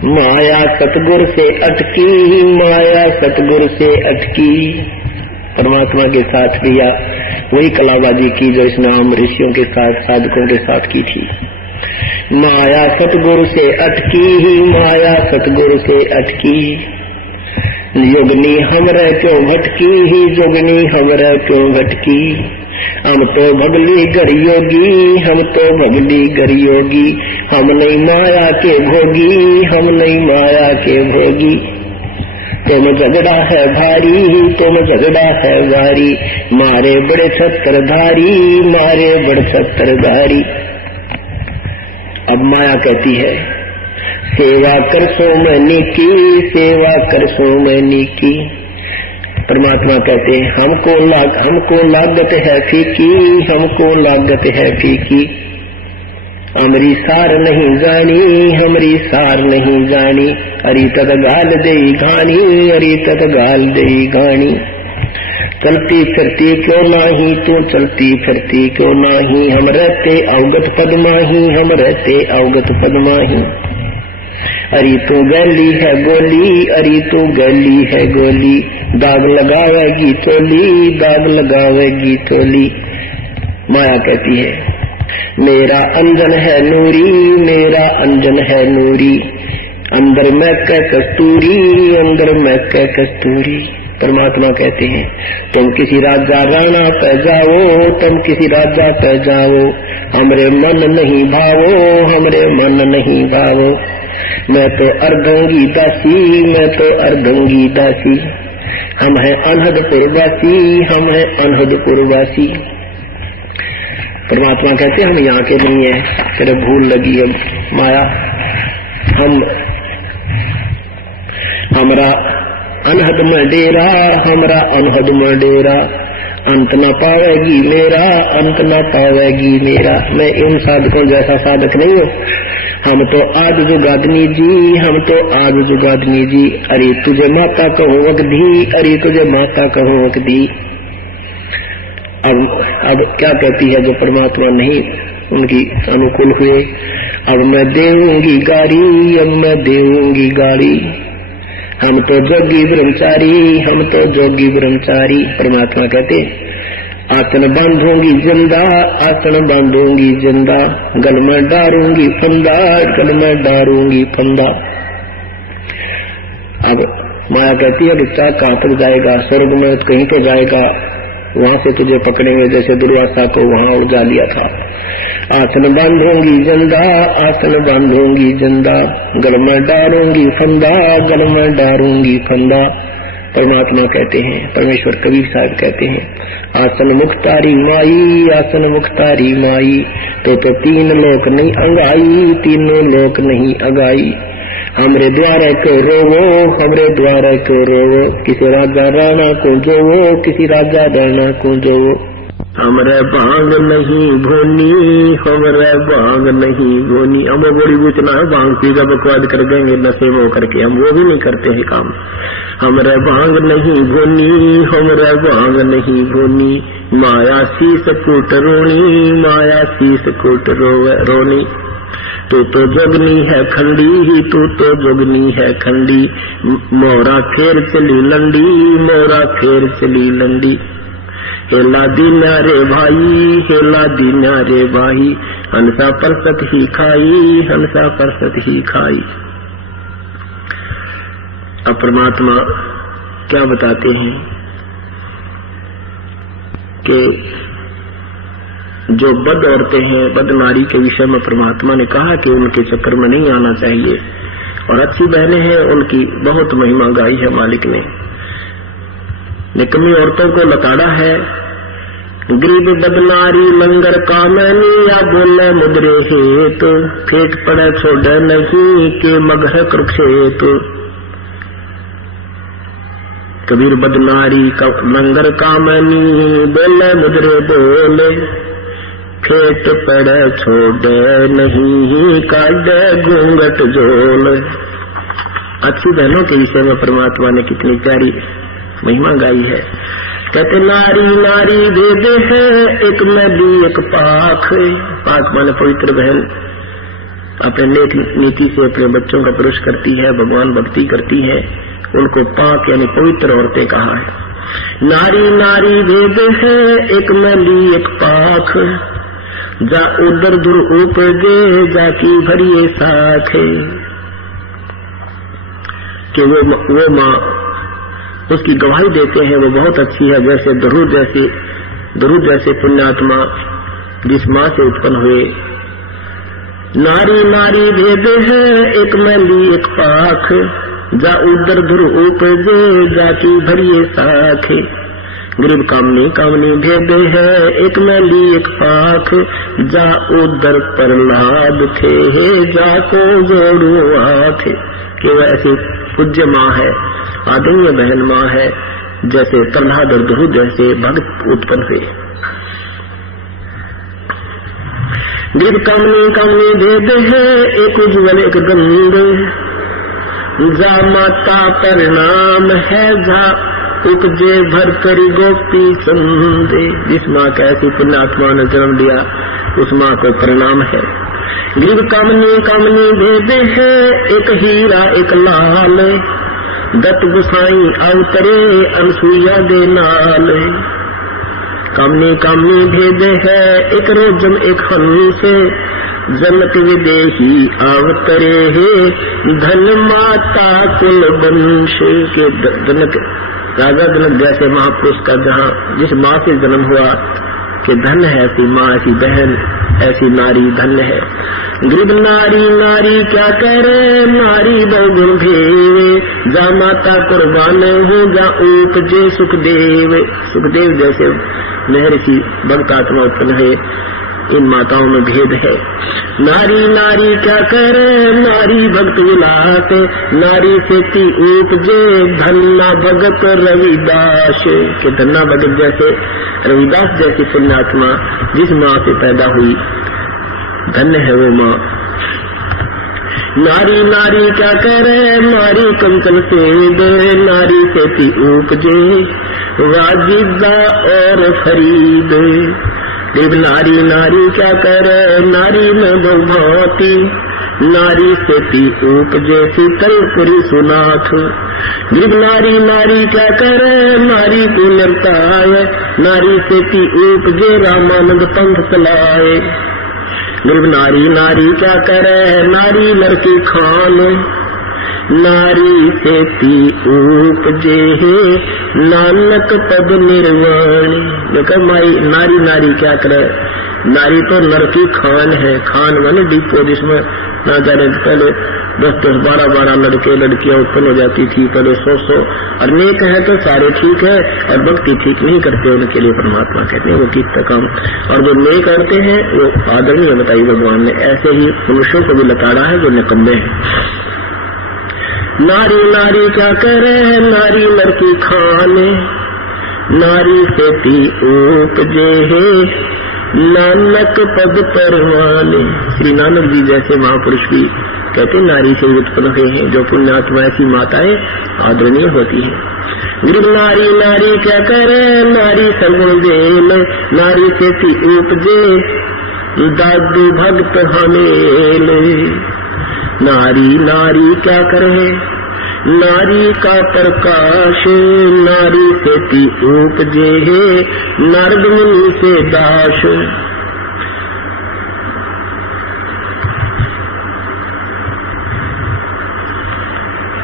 माया सतगुरु से अटकी, माया सतगुरु से अटकी। परमात्मा के साथ भी या वही कलाबाजी की जो इसने आम ऋषियों के साथ, साधकों के साथ की थी। माया सतगुरु से अटकी ही, माया सतगुरु से अटकी। योगनी हमरे क्यों भटकी ही, जोगनी हमरे क्यों भटकी। हम तो भगली गर योगी, हम तो भगली गर योगी। हम नहीं माया के भोगी, हम नहीं माया के भोगी। तुम झगड़ा है भारी, तुम झगड़ा है भारी। मारे बड़े छत्रधारी, मारे बड़े छत्रधारी। अब माया कहती है, सेवा कर सो मैनी की, सेवा कर सो मैनी की। परमात्मा कहते हैं, हमको लागत है फीकी, हमको लागत है फीकी। हमरी सार नहीं जानी, हमरी सार नहीं जानी। अरी तद गाल देई घानी, अरी तद गाल देई घानी। चलती फिरती क्यों नाही, तू चलती फिरती क्यों नाही। हम रहते अवगत पद माही, हम रहते अवगत पद माही। अरी तू गैली है गोली, अरी तू गैली है गोली। दाग लगावेगी चोली, दाग लगावेगी चोली। माया कहती है, मेरा अंजन है नूरी, मेरा अंजन है नूरी। अंदर मैं कह कस्तूरी, अंदर मैं कह कस्तूरी। परमात्मा कहते हैं, तुम किसी राजा राणा पे जाओ, तुम किसी राजा पे जाओ। हमरे मन नहीं भावो, हमरे मन नहीं भावो। मैं तो अर्धंगी दासी, मैं तो अर्धंगी दासी। हम हैं अनहदपुरवासी, हम हैं अनहदपुरवासी। परमात्मा कहते हम यहाँ के नहीं है, तेरे भूल लगी है माया। हमरा अनहद में डेरा, हमरा अनहद में डेरा। अंत न पावेगी मेरा, अंत न पावेगी मेरा। मैं इन साधकों जैसा साधक नहीं हूँ। हम तो आज जुगादनी जी, हम तो आज जुगादनी जी। अरे तुझे माता कहूँ वक्दी, अरे तुझे माता कहूँ वक्दी। अब क्या कहती है जो परमात्मा नहीं उनकी अनुकूल हुए। अब मैं देऊंगी गाड़ी, अब मैं देऊंगी गाड़ी। हम तो जोगी ब्रह्मचारी, हम तो जोगी ब्रह्मचारी। परमात्मा कहते आसन बांधूंगी जिंदा, आसन बांधूंगी जिंदा। गल में डारूंगी फंदा, गल में डारूंगी फंदा। अब माया कहती है बच्चा कहाँ तक जाएगा, स्वर्ग में कहीं तो जाएगा, वहां से तुझे पकड़ेंगे जैसे दुर्वासा को वहां उड़ा लिया था। आसन बांधूंगी जिंदा, आसन बांधूंगी जिंदा। गल में डारूंगी फंदा, गल में डारूंगी फंदा। परमात्मा कहते हैं, परमेश्वर कबीर साहब कहते हैं, आसन मुख्तारी माई, आसन मुख्तारी माई। तो तीन लोक नहीं अंगाई, तीनों लोक नहीं अगाई। हमरे द्वारे को रोवो, हमरे द्वारे को रोवो। किसी राजा राणा को जोवो, किसी राजा राणा को जोवो। हमरे भांग नहीं भोनी, हमरे भांग नहीं भोनी। हम बड़ी बुचना है, भांग पीकर बकवाद कर देंगे नशे में करके, हम वो भी नहीं करते हैं काम। हमरे भांग नहीं भोनी, हमरे भांग नहीं भोनी। माया शीस कूट रोनी, माया शीस कूट रोनी। तू तो जोगनी है खंडी ही, तू तो जोगनी है खंडी। मोरा फेर चली लंडी, मोरा फेर चली लंडी। हेला दीना रे भाई, हेला दीना रे भाई। हंसा परसत ही खाई, हंसा परसत ही खाई। अब परमात्मा क्या बताते हैं कि जो बद औरतें हैं, बद नारी के विषय में परमात्मा ने कहा कि उनके चक्कर में नहीं आना चाहिए। और अच्छी बहनें हैं, उनकी बहुत महिमा गाई है मालिक ने। निकम्मी औरतों को लताड़ा है। गरीब बदनारी लंगर कामनी या बोले मुद्रे हेत, फेंक पड़े छोड़ नहीं के मगह कुरुक्षेत। कबीर बदनारी लंगर कामनी बोले मुद्रे बोले, फेंक पड़े छोड़ नहीं काटे घूंघट झोल। अच्छी बहनों के विषय में परमात्मा ने कितनी प्यारी महिमा गाई है। कहते नारी नारी भेद है, एक मैली एक पाख। पाख माने पवित्र बहन अपने नेक नीति से अपने बच्चों का पुरुष करती है, भगवान भक्ति करती है, उनको पाक यानी पवित्र औरतें कहा है। नारी नारी भेद है, एक मैली एक पाख। जा उदर दुर उपजे जाकी भरिए साखे। कि वो माँ उसकी गवाही देते हैं वो बहुत अच्छी है, जैसे दरूद जैसे पुण्यात्मा जिस माँ से उत्पन्न हुए। नारी नारी भेद है, एक मैली एक पाख। जा उदर धुर उपजे जाकी भरिए साखे। गरीब कामनी कामनी भेद है, एक मैली एक पाख। जा उदर प्रहलाद थे, जाको जोड़ू हाथ। कि वह ऐसी पूज्य माँ है, आदरणीय बहन माँ है, जैसे प्रहलाद और ध्रुव जैसे भक्त उत्पन्न हुए। गरीब कामनी कामनी भेद है, एक उज्ज्वल एक गंध। जा माता परिणाम है, जा उपजे भर करी गोपी संदे। जिस माँ का ऐसी पुण्यात्मा ने जन्म दिया उस माँ को प्रणाम है। गरीब कामनी कामनी भेद है, एक हीरा एक लाल। दत्त गुसाई अवतरे अनसुईया दे नाल। कामनी कामनी भेद है, एक रोजम एक हंस। जनक विदेही अवतरे है, धन माता कुल वंश। के जनक राजा जनक जैसे महापुरुष का जहाँ जिस माँ से जन्म हुआ कि धन है ऐसी माँ, ऐसी बहन, ऐसी नारी धन्य है। गरीब नारी नारी क्या करे, नारी बहुगुण भेवे। जा माता कुर्बान हो, जा उपजे सुखदेव। सुखदेव जैसे महर्षि भक्त आत्मा उत्पन्न है, इन माताओं में भेद है। नारी नारी क्या करे, नारी भक्त विलास। नारी से ती उपजे धन्ना भगत रविदास। के धन्ना भगत जैसे रविदास जैसी पुण्यात्मा जिस माँ से पैदा हुई, धन्य है वो माँ। नारी नारी क्या करे, नारी कंचन सेब। नारी से ती उपजे वाजिदा और खरीद। देव नारी नारी क्या करे, नारी में बहुभांति। नारी से ती उपजे शीतलपुरी सुनाथ। गरीब नारी नारी क्या करे, नारी को निर्ताय। नारी से ती उपजे रामानंद पंथ चलाए। गरीब नारी नारी क्या करे, नारी लड़की खान। नारी से ती उपजे नानक पद निर्वाण। लेकिन नारी नारी क्या करे, नारी तो नरकी खान है। खान माने डिपो जिसमें ना जाने पहले 10-10, 12-12 लड़के लड़कियां उत्पन्न हो जाती थी, पहले 100-100। और नेक है तो सारे ठीक है, और भक्ति ठीक नहीं करते उनके लिए परमात्मा कहते हैं वो कितना काम। और जो नेक करते हैं वो आदरणीय बताई भगवान ने। ऐसे ही पुरुषों को भी लताड़ा है जो निकम्मे है। नारी नारी क्या करे, नारी लड़की खाने। नारी से ती उपजे नानक पद परवाने। श्री नानक जी जैसे महापुरुष भी कहते नारी से उत्पन्न हुए हैं। जो पुण्यात्मा ऐसी माताएं आदरणीय होती है। गरीब नारी नारी क्या करे, नारी सर्वगुण देन। नारी से ती उपजे दादू भक्त हमेल। नारी नारी क्या करे, नारी का प्रकाश। नारी से ती उपजे नारद मुनि से दास।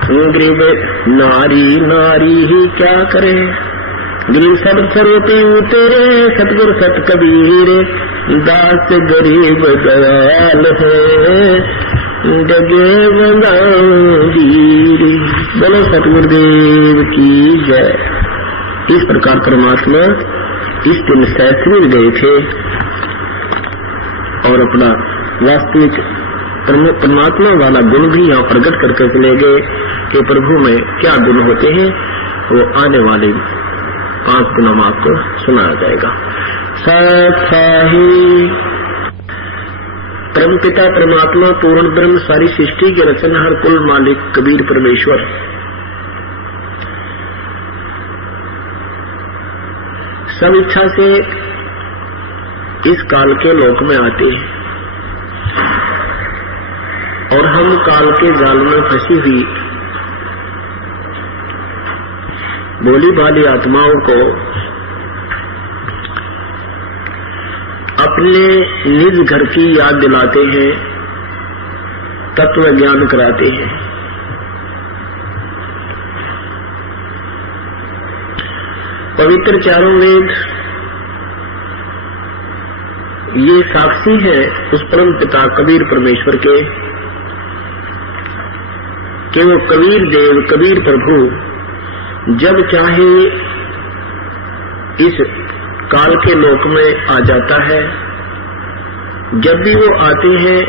गरीब नारी नारी ही क्या करे, गरीब सब सर्वती तेरे सतगुर सत कबीर। दास गरीब दयाल है जगे बंदीर। बोलो सतगुरुदेव की जय। इस प्रकार परमात्मा इस दिन सहस्रीर गए थे और अपना वास्तविक परमात्मा वाला गुण भी यहाँ प्रकट करके चले गए कि प्रभु में क्या गुण होते हैं, वो आने वाले 5 गुणों में आपको सुनाया जाएगा। सत्साही परमपिता परमात्मा पूर्ण ब्रह्म सारी सृष्टि के रचनहार कुल मालिक कबीर परमेश्वर सब इच्छा से इस काल के लोक में आते हैं और हम काल के जाल में फंसी हुई भोली भाली आत्माओं को अपने निज घर की याद दिलाते हैं, तत्व ज्ञान कराते हैं। पवित्र चारों वेद ये साक्षी है उस परम पिता कबीर परमेश्वर के कि वो कबीर देव कबीर प्रभु जब चाहे इस काल के लोक में आ जाता है। जब भी वो आते हैं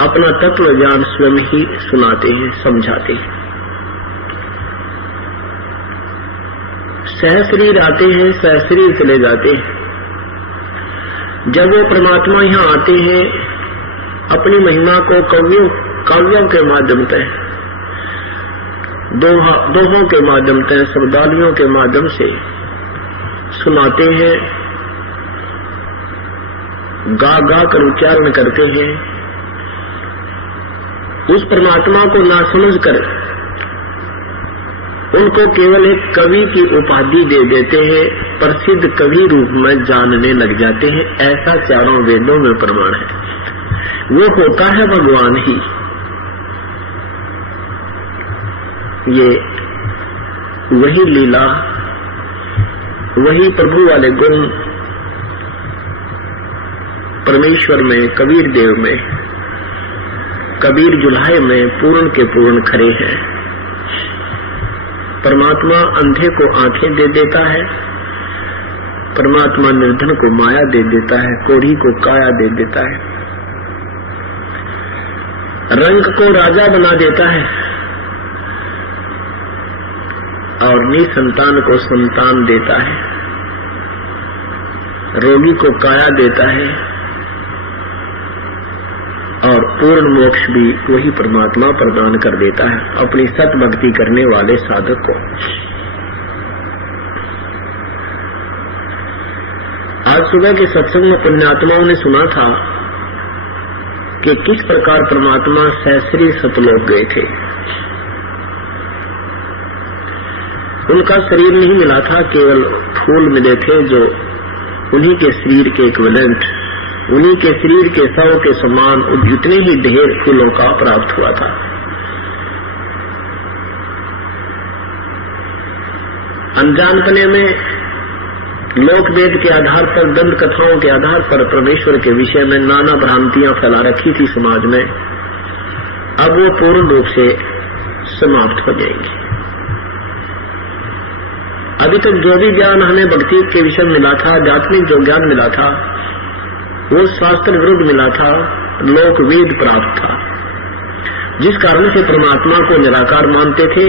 अपना तत्व ज्ञान स्वयं ही सुनाते हैं, समझाते हैं। सहस्रीर आते हैं, सहस्रीर चले जाते हैं। जब वो परमात्मा यहाँ आते हैं अपनी महिमा को काव्यों के माध्यम से, दोहों के माध्यम से, शब्दावलियों के माध्यम से सुनाते हैं, गा गा कर उच्चारण करते हैं। उस परमात्मा को ना समझ कर उनको केवल एक कवि की उपाधि दे देते हैं, प्रसिद्ध कवि रूप में जानने लग जाते हैं। ऐसा चारों वेदों में प्रमाण है। वो होता है भगवान ही। ये वही लीला, वही प्रभु वाले गुण परमेश्वर में, कबीर देव में, कबीर जुल्हाए में पूर्ण के पूर्ण खरे हैं। परमात्मा अंधे को आंखें दे देता है, परमात्मा निर्धन को माया दे देता है, कोढ़ी को काया दे देता है, रंग को राजा बना देता है और निसंतान को संतान देता है, रोगी को काया देता है और पूर्ण मोक्ष भी वही परमात्मा प्रदान कर देता है अपनी सत भक्ति करने वाले साधक को। आज सुबह के सत्संग में पुण्यात्माओं ने सुना था कि किस प्रकार परमात्मा सहस्री सतलोक गए थे। उनका शरीर नहीं मिला था, केवल फूल मिले थे जो उन्हीं के शरीर के इक्विवेलेंट, उन्हीं के शरीर के 100 के समान जितने ही ढेर फूलों का प्राप्त हुआ था। अनजानपने में लोक वेद के आधार पर, दंत कथाओं के आधार पर परमेश्वर के विषय में नाना भ्रांतियां फैला रखी थी समाज में। अब वो पूर्ण रूप से समाप्त हो जाएंगी। अभी तक जो भी ज्ञान हमें भक्ति के विषय में मिला था, आध्यात्मिक जो ज्ञान मिला था, वो शास्त्र विरुद्ध मिला था, लोक वेद प्राप्त था, जिस कारण से परमात्मा को निराकार मानते थे।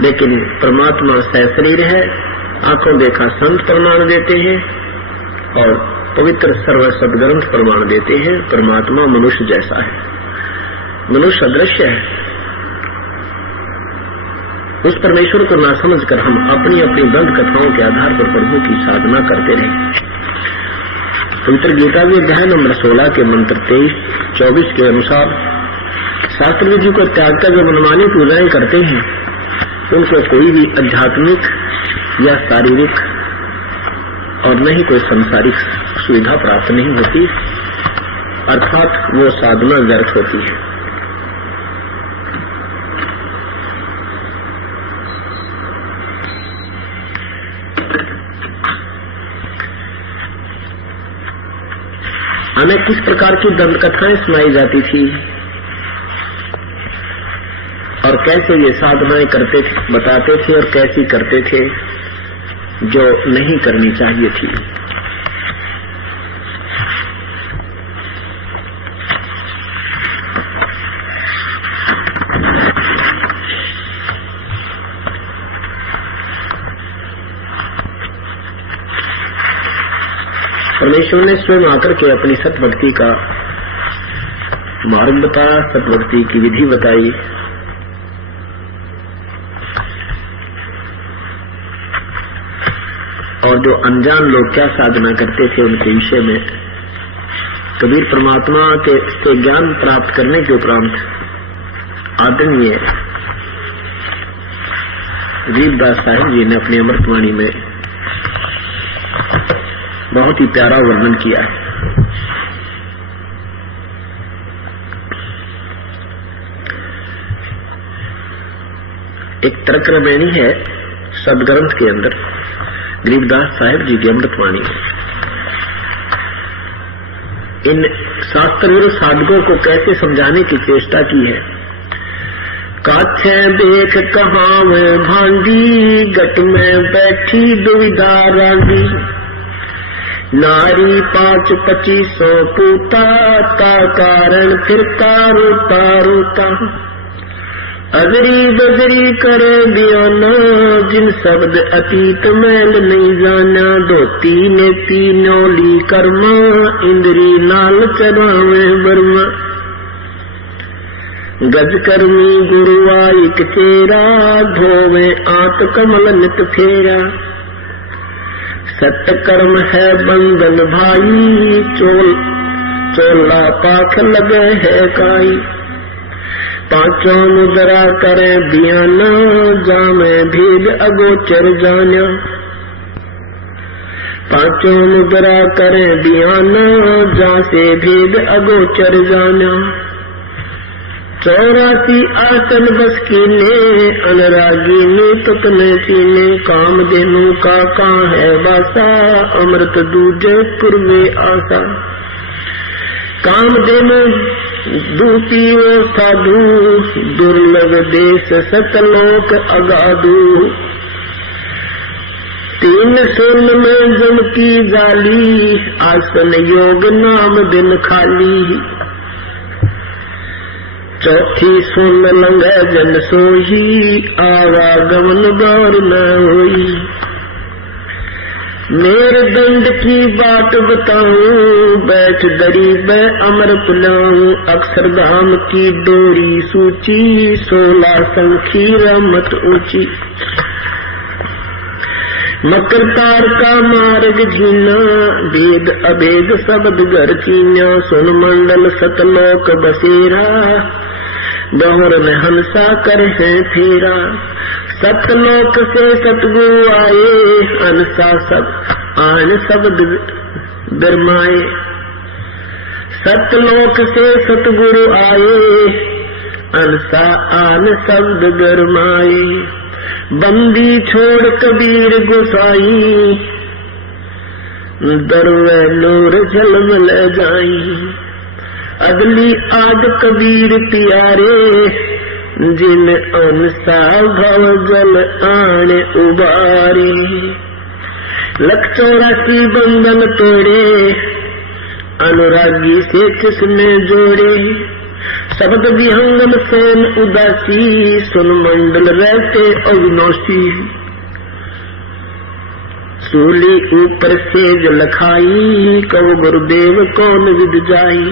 लेकिन परमात्मा सहशरीर है, आंखों देखा संत प्रमाण देते हैं और पवित्र सर्व सदग्रंथ प्रमाण देते हैं। परमात्मा मनुष्य जैसा है, मनुष्य अदृश्य है। उस परमेश्वर को ना समझकर हम अपनी अपनी दंत कथाओं के आधार पर प्रभु की साधना करते रहे। पवित्र गीता के अध्याय नंबर 16 के मंत्र 23-24 के अनुसार शास्त्र विधि को त्याग कर जो मनमानी पूजाएं करते हैं उनको कोई भी आध्यात्मिक या शारीरिक और न ही कोई संसारिक सुविधा प्राप्त नहीं होती, अर्थात वो साधना व्यर्थ होती है। हमें किस प्रकार की दंत कथाएं सुनाई जाती थी और कैसे ये साधनाएं करते थे, बताते थे और कैसी करते थे जो नहीं करनी चाहिए थी। परमेश्वर ने स्वयं आकर के अपनी सतभक्ति का मार्ग बताया, सतभक्ति की विधि बताई। और जो अनजान लोग क्या साधना करते थे उनके विषय में कबीर परमात्मा के से ज्ञान प्राप्त करने के उपरांत आदरणीय गरीबदास साहिब जी ने अपनी अमृतवाणी में बहुत ही प्यारा वर्णन किया है। एक तर्करमैनी है सदग्रंथ के अंदर गरीबदास साहिब जी की अमृतवाणी। इन शास्त्रवीर साधकों को कैसे समझाने की चेष्टा की है। काछे देख कहाँ में भांडी, गट में बैठी दुविधा रांदी, नारी 5-25 पूता, ता कारण फिरता रोता रोता, अजरी बजरी करे बयाना, जिन शब्द अतीत मैल नहीं जाना, धोती नेती नौली कर्मा, इंद्री नाल चरावे बर्मा, गज कर्मी गुरुआई कचेरा, धोवे आत कमल नित फेरा, सत्य कर्म है बंधन भाई, चोला पाख लगे है काई, पांचों मुद्रा करे बियाना, जामे भेद अगोचर जाना, पांचों मुद्रा करे बियाना, जा से भेद अगोचर जाना, 84 आसन बस कीने, अनुरागी ने तुतने सीने, काम देनु का कहाँ है बासा, अमृत दूजे पूर्वे आशा, काम देनु दूतियो साधु, दुर्लभ देश सतलोक अगाधु, 3 शून्य में जम की जाली, आसन योग नाम दिन खाली, 4 सुन लंघे जन सोही, आवागमन गौर न होई, मेरे दंड की बात बताऊं, बैठ दरी बै अमर पुलाऊं, अक्षरधाम की डोरी सूची, 16 संखी रमत ऊंची, मकर तार का मार्ग झीना, वेद अभेद शब्द घर चीना, सुन मंडल सतलोक बसेरा, गौर में हंसा कर है फेरा, सतलोक से सतगुरु आए, अनसा सब आन शब्द बिरमाए, सतलोक से सतगुरु आए, अनसा आन शब्द बिरमाए, बंदी छोड़ कबीर गोसाई, दरवे नूर झलमल जाई, अगली आद कबीर प्यारे, जिन अनसा भव जल आने उबारे, 184 बंधन तोड़े, अनुरागी से किसने जोड़े, शब्द विहंगम सेन उदासी, सुन मंडल रहते अविनाशी, सूली ऊपर सेज लखाई, कव गुरुदेव कौन विद जाई,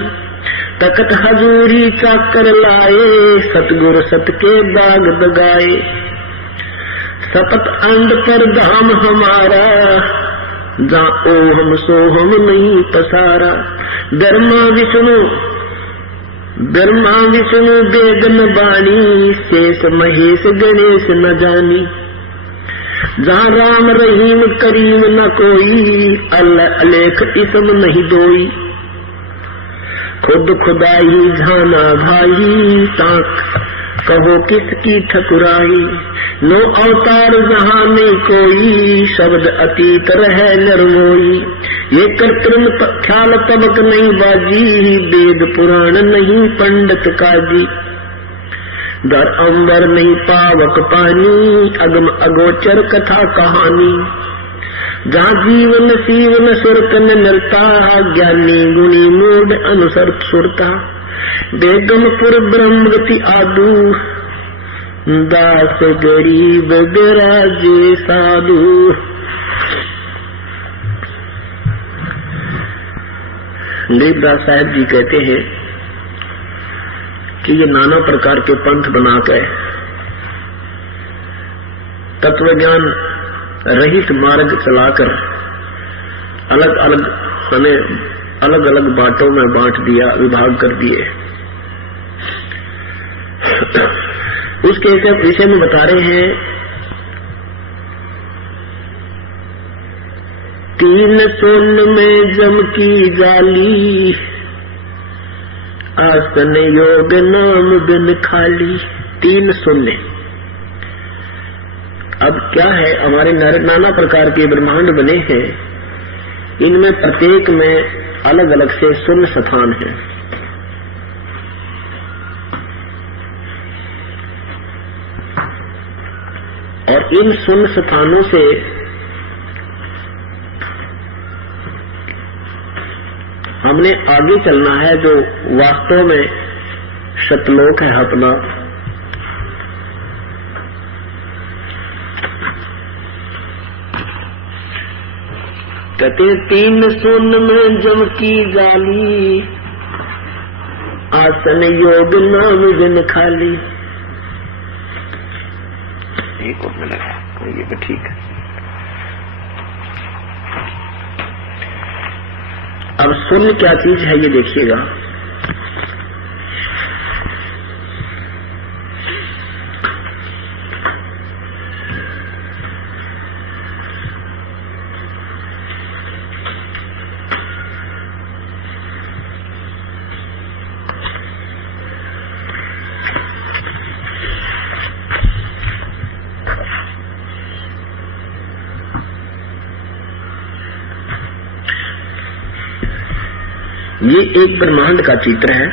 तकत हजूरी चाकर लाए, सतगुरु सत के बाग दगाए, सपत अंड पर धाम हमारा, जा ओ हम सो हम नहीं पसारा, ब्रह्मा विष्णु वेद न बाणी, शेष महेश गणेश न जानी, जहाँ राम रहीम करीम न कोई, अल्लाह अलेख इसम नहीं दोई, खुद खुदाई जाना भाई, ताक कहो किसकी ठकुराई, 9 अवतार जहाँ नहीं कोई, शब्द अतीत रहे नरमोई, ये कृत्रिम ख्याल तबक नहीं बाजी, वेद पुराण नहीं पंडित काजी, दर अंबर नहीं पावक पानी, अगम अगोचर कथा कहानी। जहाँ जीवन सीवन सुरत में मिलता, ज्ञानी गुणी मूड अनुसर सुरता। बेगमपुर ब्रह्मगति आदू, दास गरीब बिराजे साधु। गरीबदास साहब जी कहते हैं कि ये नाना प्रकार के पंथ बनाकर तत्वज्ञान रहित मार्ग चलाकर अलग अलग हमें अलग अलग बाटों में बांट दिया, विभाग कर दिए। उसके विषय में बता रहे हैं, तीन सोन में जम की जाली, आसन योग नाम बिन खाली। तीन शून्य। अब क्या है, हमारे नाना प्रकार के ब्रह्मांड बने हैं, इनमें प्रत्येक में अलग अलग से शून्य स्थान है। और इन शून्य स्थानों से हमने आगे चलना है, जो वास्तव में सतलोक है अपना। कहते तीन शून्य में जम की जाली, आसन योग नाम बिन खाली। एक और मिला, ये भी ठीक है। अब शून्य क्या चीज है ये देखिएगा। ये एक ब्रह्मांड का चित्र है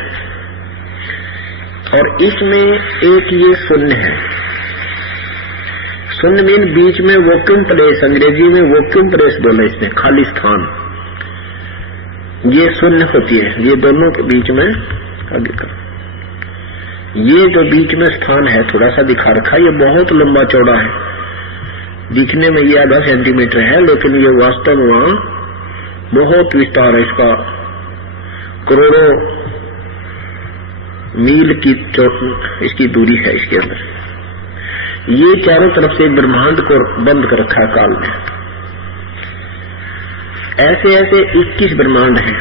और इसमें एक ये शून्य है। शून्य मीन बीच में वैक्यूम प्लेस, अंग्रेजी में वैक्यूम प्लेस बोले इसमें, खाली स्थान। ये शून्य होती है, ये दोनों के बीच में आगे कर। ये जो बीच में स्थान है थोड़ा सा दिखा रखा, ये बहुत लंबा चौड़ा है। दिखने में ये आधा सेंटीमीटर है, लेकिन ये वास्तव में वहां बहुत विस्तार है इसका। करोड़ों मील की इसकी दूरी है इसके अंदर। ये चारों तरफ से ब्रह्मांड को बंद कर रखा है काल में। ऐसे ऐसे 21 ब्रह्मांड हैं।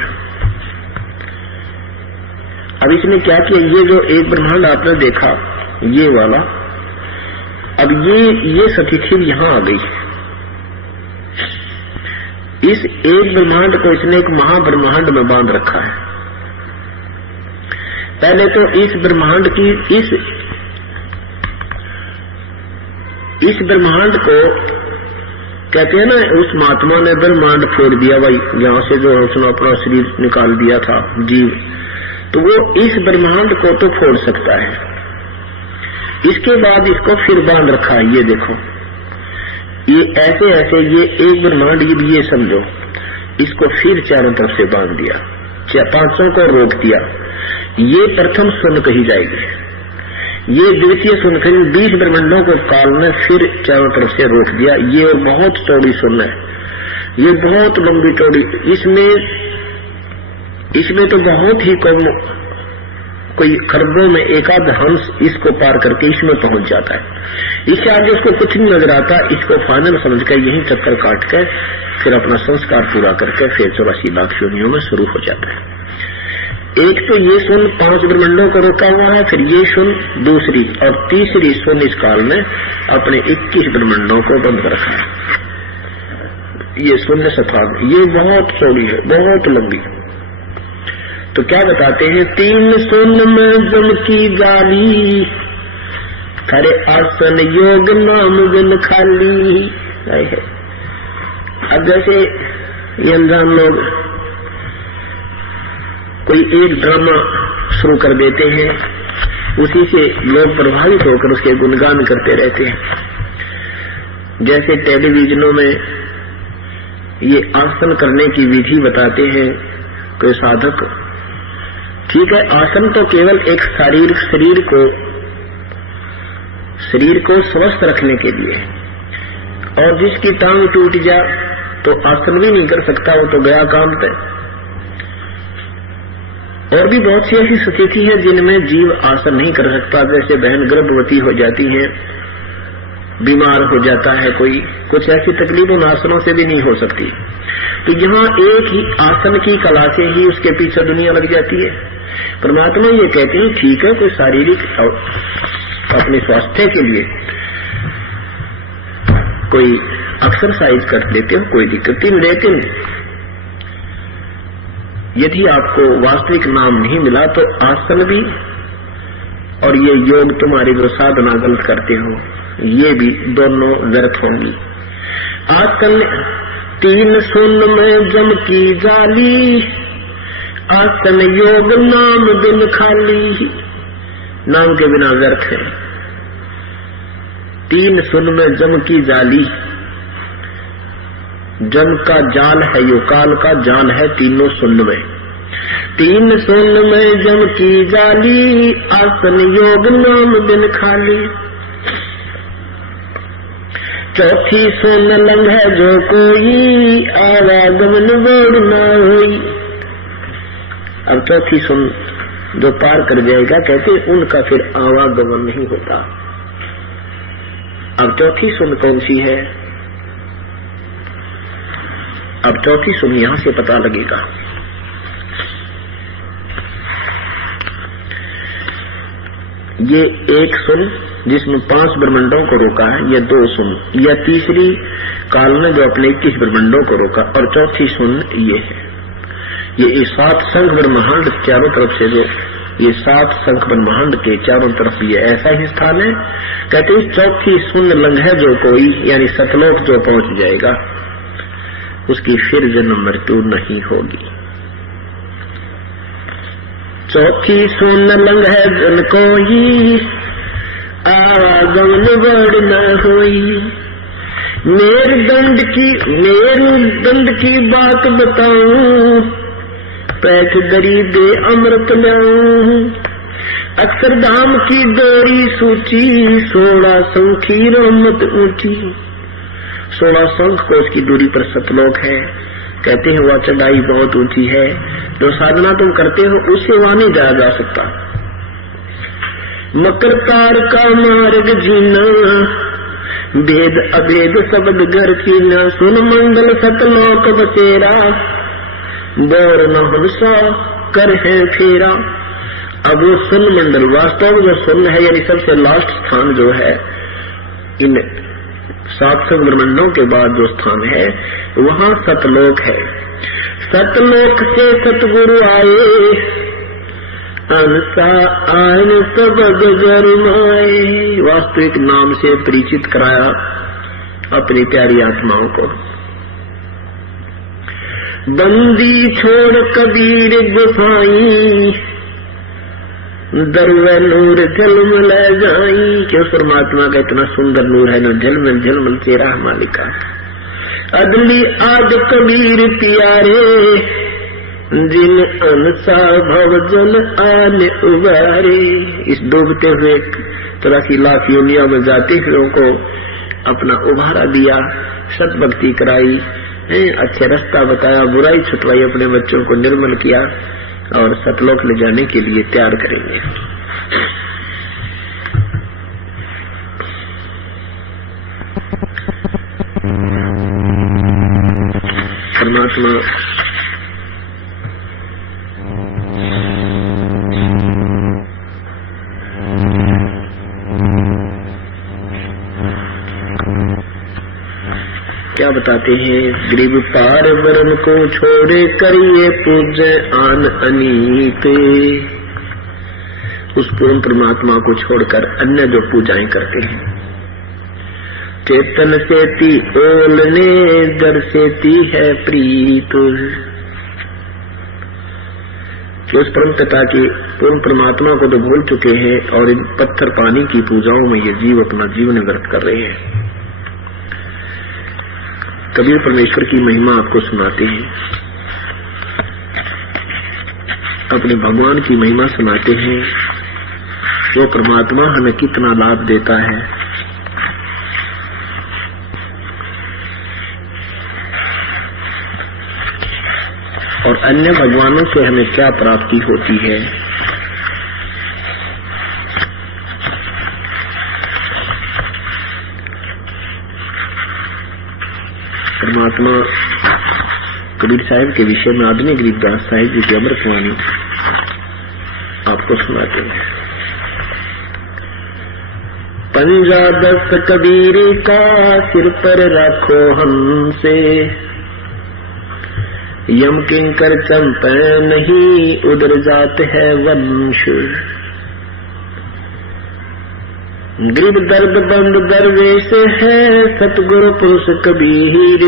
अब इसने क्या किया, ये जो एक ब्रह्मांड आपने देखा ये वाला, अब ये स्थिति यहां आ गई। इस एक ब्रह्मांड को इसने एक महाब्रह्मांड में बांध रखा है। पहले तो इस ब्रह्मांड की इस ब्रह्मांड को कहते हैं ना, उस महात्मा ने ब्रह्मांड फोड़ दिया भाई, यहां से जो उसने अपना शरीर निकाल दिया था जीव, तो वो इस ब्रह्मांड को तो फोड़ सकता है। इसके बाद इसको फिर बांध रखा है। ये देखो, ये ऐसे ऐसे ये एक ब्रह्मांड, ये समझो, इसको फिर चारों तरफ से बांध दिया, पांचों को रोक दिया। ये प्रथम शून्य कही जाएगी, ये द्वितीय शून्य कही। 20 ब्रह्मांडों को काल ने फिर चारों तरफ से रोक दिया। ये और बहुत चौड़ी शून्य है, ये बहुत लंबी चौड़ी। इसमें तो बहुत ही कम, कोई खरबों में एकाध हंस इसको पार करके इसमें पहुंच जाता है। इससे आगे उसको कुछ नहीं नजर आता। इसको फाइनल समझकर यही चक्कर काट कर फिर अपना संस्कार पूरा करके फिर 84 लाख योनियों में शुरू हो जाता है। एक तो ये शून्य 5 ब्रह्मांडों को रोका हुआ है, फिर ये शून्य दूसरी और तीसरी शून्य इस काल में अपने 21 ब्रह्मांडों को बंद रखा है। ये शून्य स्थान, ये बहुत चौड़ी है, बहुत लंबी। तो क्या बताते हैं, तीन शून्य में जम की जाली, खरे आसन योग नाम बिन खाली। अब जैसे ये अनजान लोग कोई एक ड्रामा शुरू कर देते हैं, उसी से लोग प्रभावित होकर उसके गुणगान करते रहते हैं। जैसे टेलीविजनों में ये आसन करने की विधि बताते हैं कोई साधक, ठीक है, आसन तो केवल एक शरीर को स्वस्थ रखने के लिए, और जिसकी टांग टूट जाए तो आसन भी नहीं कर सकता, वो तो गया काम पे। और भी बहुत सी ऐसी स्थिति है जिनमें जीव आसन नहीं कर सकता, जैसे बहन गर्भवती हो जाती है, बीमार हो जाता है कोई, कुछ ऐसी तकलीफ उन आसनों से भी नहीं हो सकती। तो यहाँ एक ही आसन की कला से ही उसके पीछे दुनिया लग जाती है। परमात्मा ये कहते हैं ठीक है, कोई शारीरिक अपने स्वास्थ्य के लिए कोई एक्सरसाइज कर लेते हो, कोई दिक्कत नहीं, लेकिन यदि आपको वास्तविक नाम नहीं मिला तो आसन भी और ये योग तुम्हारी जो साधना गलत करते हो ये भी दोनों व्यर्थ होंगी। आसन 3 सुन में जम की जाली, आसन योग नाम दिन खाली, नाम के बिना व्यर्थ है। 3 सुन में जम की जाली, जम का जाल है, यो काल का जाल है तीनों सुन में। 3 सुन में जम की जाली, आसन योग नाम दिन खाली, चौथी सुन लंघे जो कोई, आवागमन बोल न होई। अब चौथी सुन जो पार कर जाएगा, कहते उनका फिर आवागमन नहीं होता। अब चौथी सुन कौन सी है? अब चौथी सुन यहां से पता लगेगा। ये एक सुन जिसमें 5 ब्रह्मंडों को रोका है, ये 2 सुन, या तीसरी काल ने जो अपने 21 ब्रह्मंडों को रोका, और चौथी सुन ये है। ये 7 संघ ब्रह्मांड चारों तरफ से जो ये 7 संघ ब्रह्मांड के चारों तरफ ये ऐसा ही स्थान है। कहते हैं चौथी सुन लंघे जो कोई, यानी सतलोक जो पहुंच जाएगा उसकी फिर जन्म मृत्यु नहीं होगी। चौथी सुन लंघे जन कोई, आवागमन बड़ न होई। मेरुदंड की बात बताऊं, पैठ दरी दे अमृत लाऊं। अक्षरधाम की डोरी सूची, 16 संखी रोमत ऊंची। 16 शंख कोष की दूरी पर सतलोक है। कहते हैं वह चढ़ाई बहुत ऊंची है, जो साधना तुम करते हो उससे वहां नहीं जाया जा सकता। मकर तार का मार्ग जीना, वेद अभेद शब्द घर कीना। सुन मंगल सतलोक बसेरा, बोर न हंसा कर है फेरा। अब वो सुन मंडल वास्तव में जो सुन है, यानी सबसे लास्ट स्थान जो है इन 7 संघ ब्रह्मांडों के बाद जो स्थान है वहां सतलोक है। सतलोक से सतगुरु आए, अनसा आन सब गजरमाए। वास्तविक नाम से परिचित कराया अपनी प्यारी आत्माओं को। बंदी छोड़ कबीर गुसाई, दरवे नूर झलमल जाई। क्यों परमात्मा का इतना सुंदर नूर है, न झलमल झलमल तेरा मालिका। अदली आद कबीर प्यारे, जिन अनसा भव जन आने उबारे। इस डूबते हुए 83 लाख योनियों में जाते हुए को अपना उभारा दिया, सतभक्ति कराई, अच्छे रास्ता बताया, बुराई छुटवाई, अपने बच्चों को निर्मल किया और सतलोक ले जाने के लिए तैयार करेंगे। परमात्मा क्या बताते हैं? गरीब पार ब्रह्म को छोड़े, करिए पूजे आन अनीत। उस पूर्ण परमात्मा को छोड़कर अन्य जो पूजाएं करते हैं। चेतन सेती ओलने, जड़ सेती है प्रीत। कि उस परम पिता की पूर्ण परमात्मा को तो भूल चुके हैं और इन पत्थर पानी की पूजाओं में ये जीव अपना जीवन व्यर्थ कर रहे हैं। कबीर परमेश्वर की महिमा आपको सुनाते हैं, अपने भगवान की महिमा सुनाते हैं। वो परमात्मा हमें कितना लाभ देता है। और अन्य भगवानों से हमें क्या प्राप्ति होती है। परमात्मा कबीर साहिब के विषय में आदमी गरीबदास साहिब जी की अमृतवाणी आपको सुनाते हैं। पंजा दस्त कबीर का सिर पर रखो हमसे, यम किंकर चंपे नहीं उधर जात है वंश। गरीब दर्द बंद दरवेश है सतगुरु पुरुष कबीर,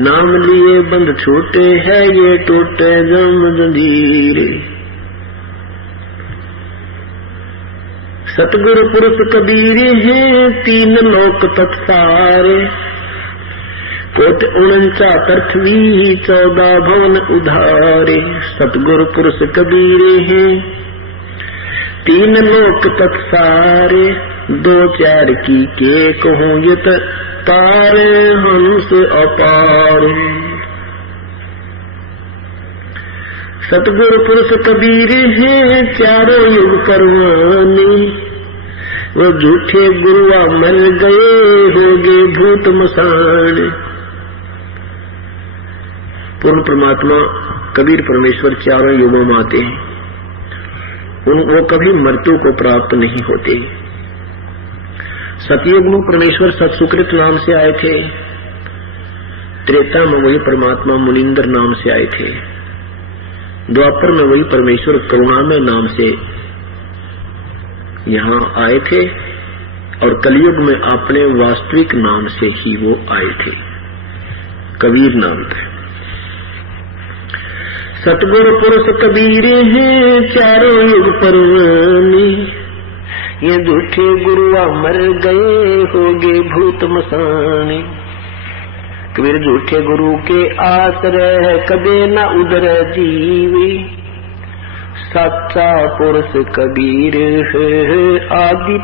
नाम लिए बंद छूटे है ये टूटे जम जंजीर। सतगुरु पुरुष कबीर है तीन लोक तत्सारे, कोट 49 पृथ्वी 14 भवन उधारे। सतगुरु पुरुष कबीर है तीन लोक तत्सारे, 2 4 की के कहूँ यत तारे हंस अपार। सतगुरु पुरुष कबीर है चारों युग परवाने, वो झूठे गुरुआ मर गए होगे भूत मसान। पूर्ण परमात्मा कबीर परमेश्वर चारों युगों में आते हैं, वो कभी मृत्यु को प्राप्त नहीं होते। सतयुग में परमेश्वर सत्सुकृत नाम से आए थे, त्रेता में वही परमात्मा मुनिंदर नाम से आए थे, द्वापर में वही परमेश्वर करुणामय नाम से यहाँ आए थे, और कलयुग में अपने वास्तविक नाम से ही वो आए थे, कबीर नाम पे। सतगुरु पुरुष कबीर हैं चारों युग परवाने, ये झूठे गुरुआ मर गए होगे भूत मसाने। कबीर झूठे गुरु के आश्रय कबे न उदर जीवे, सच्चा पुरुष कबीर है आदि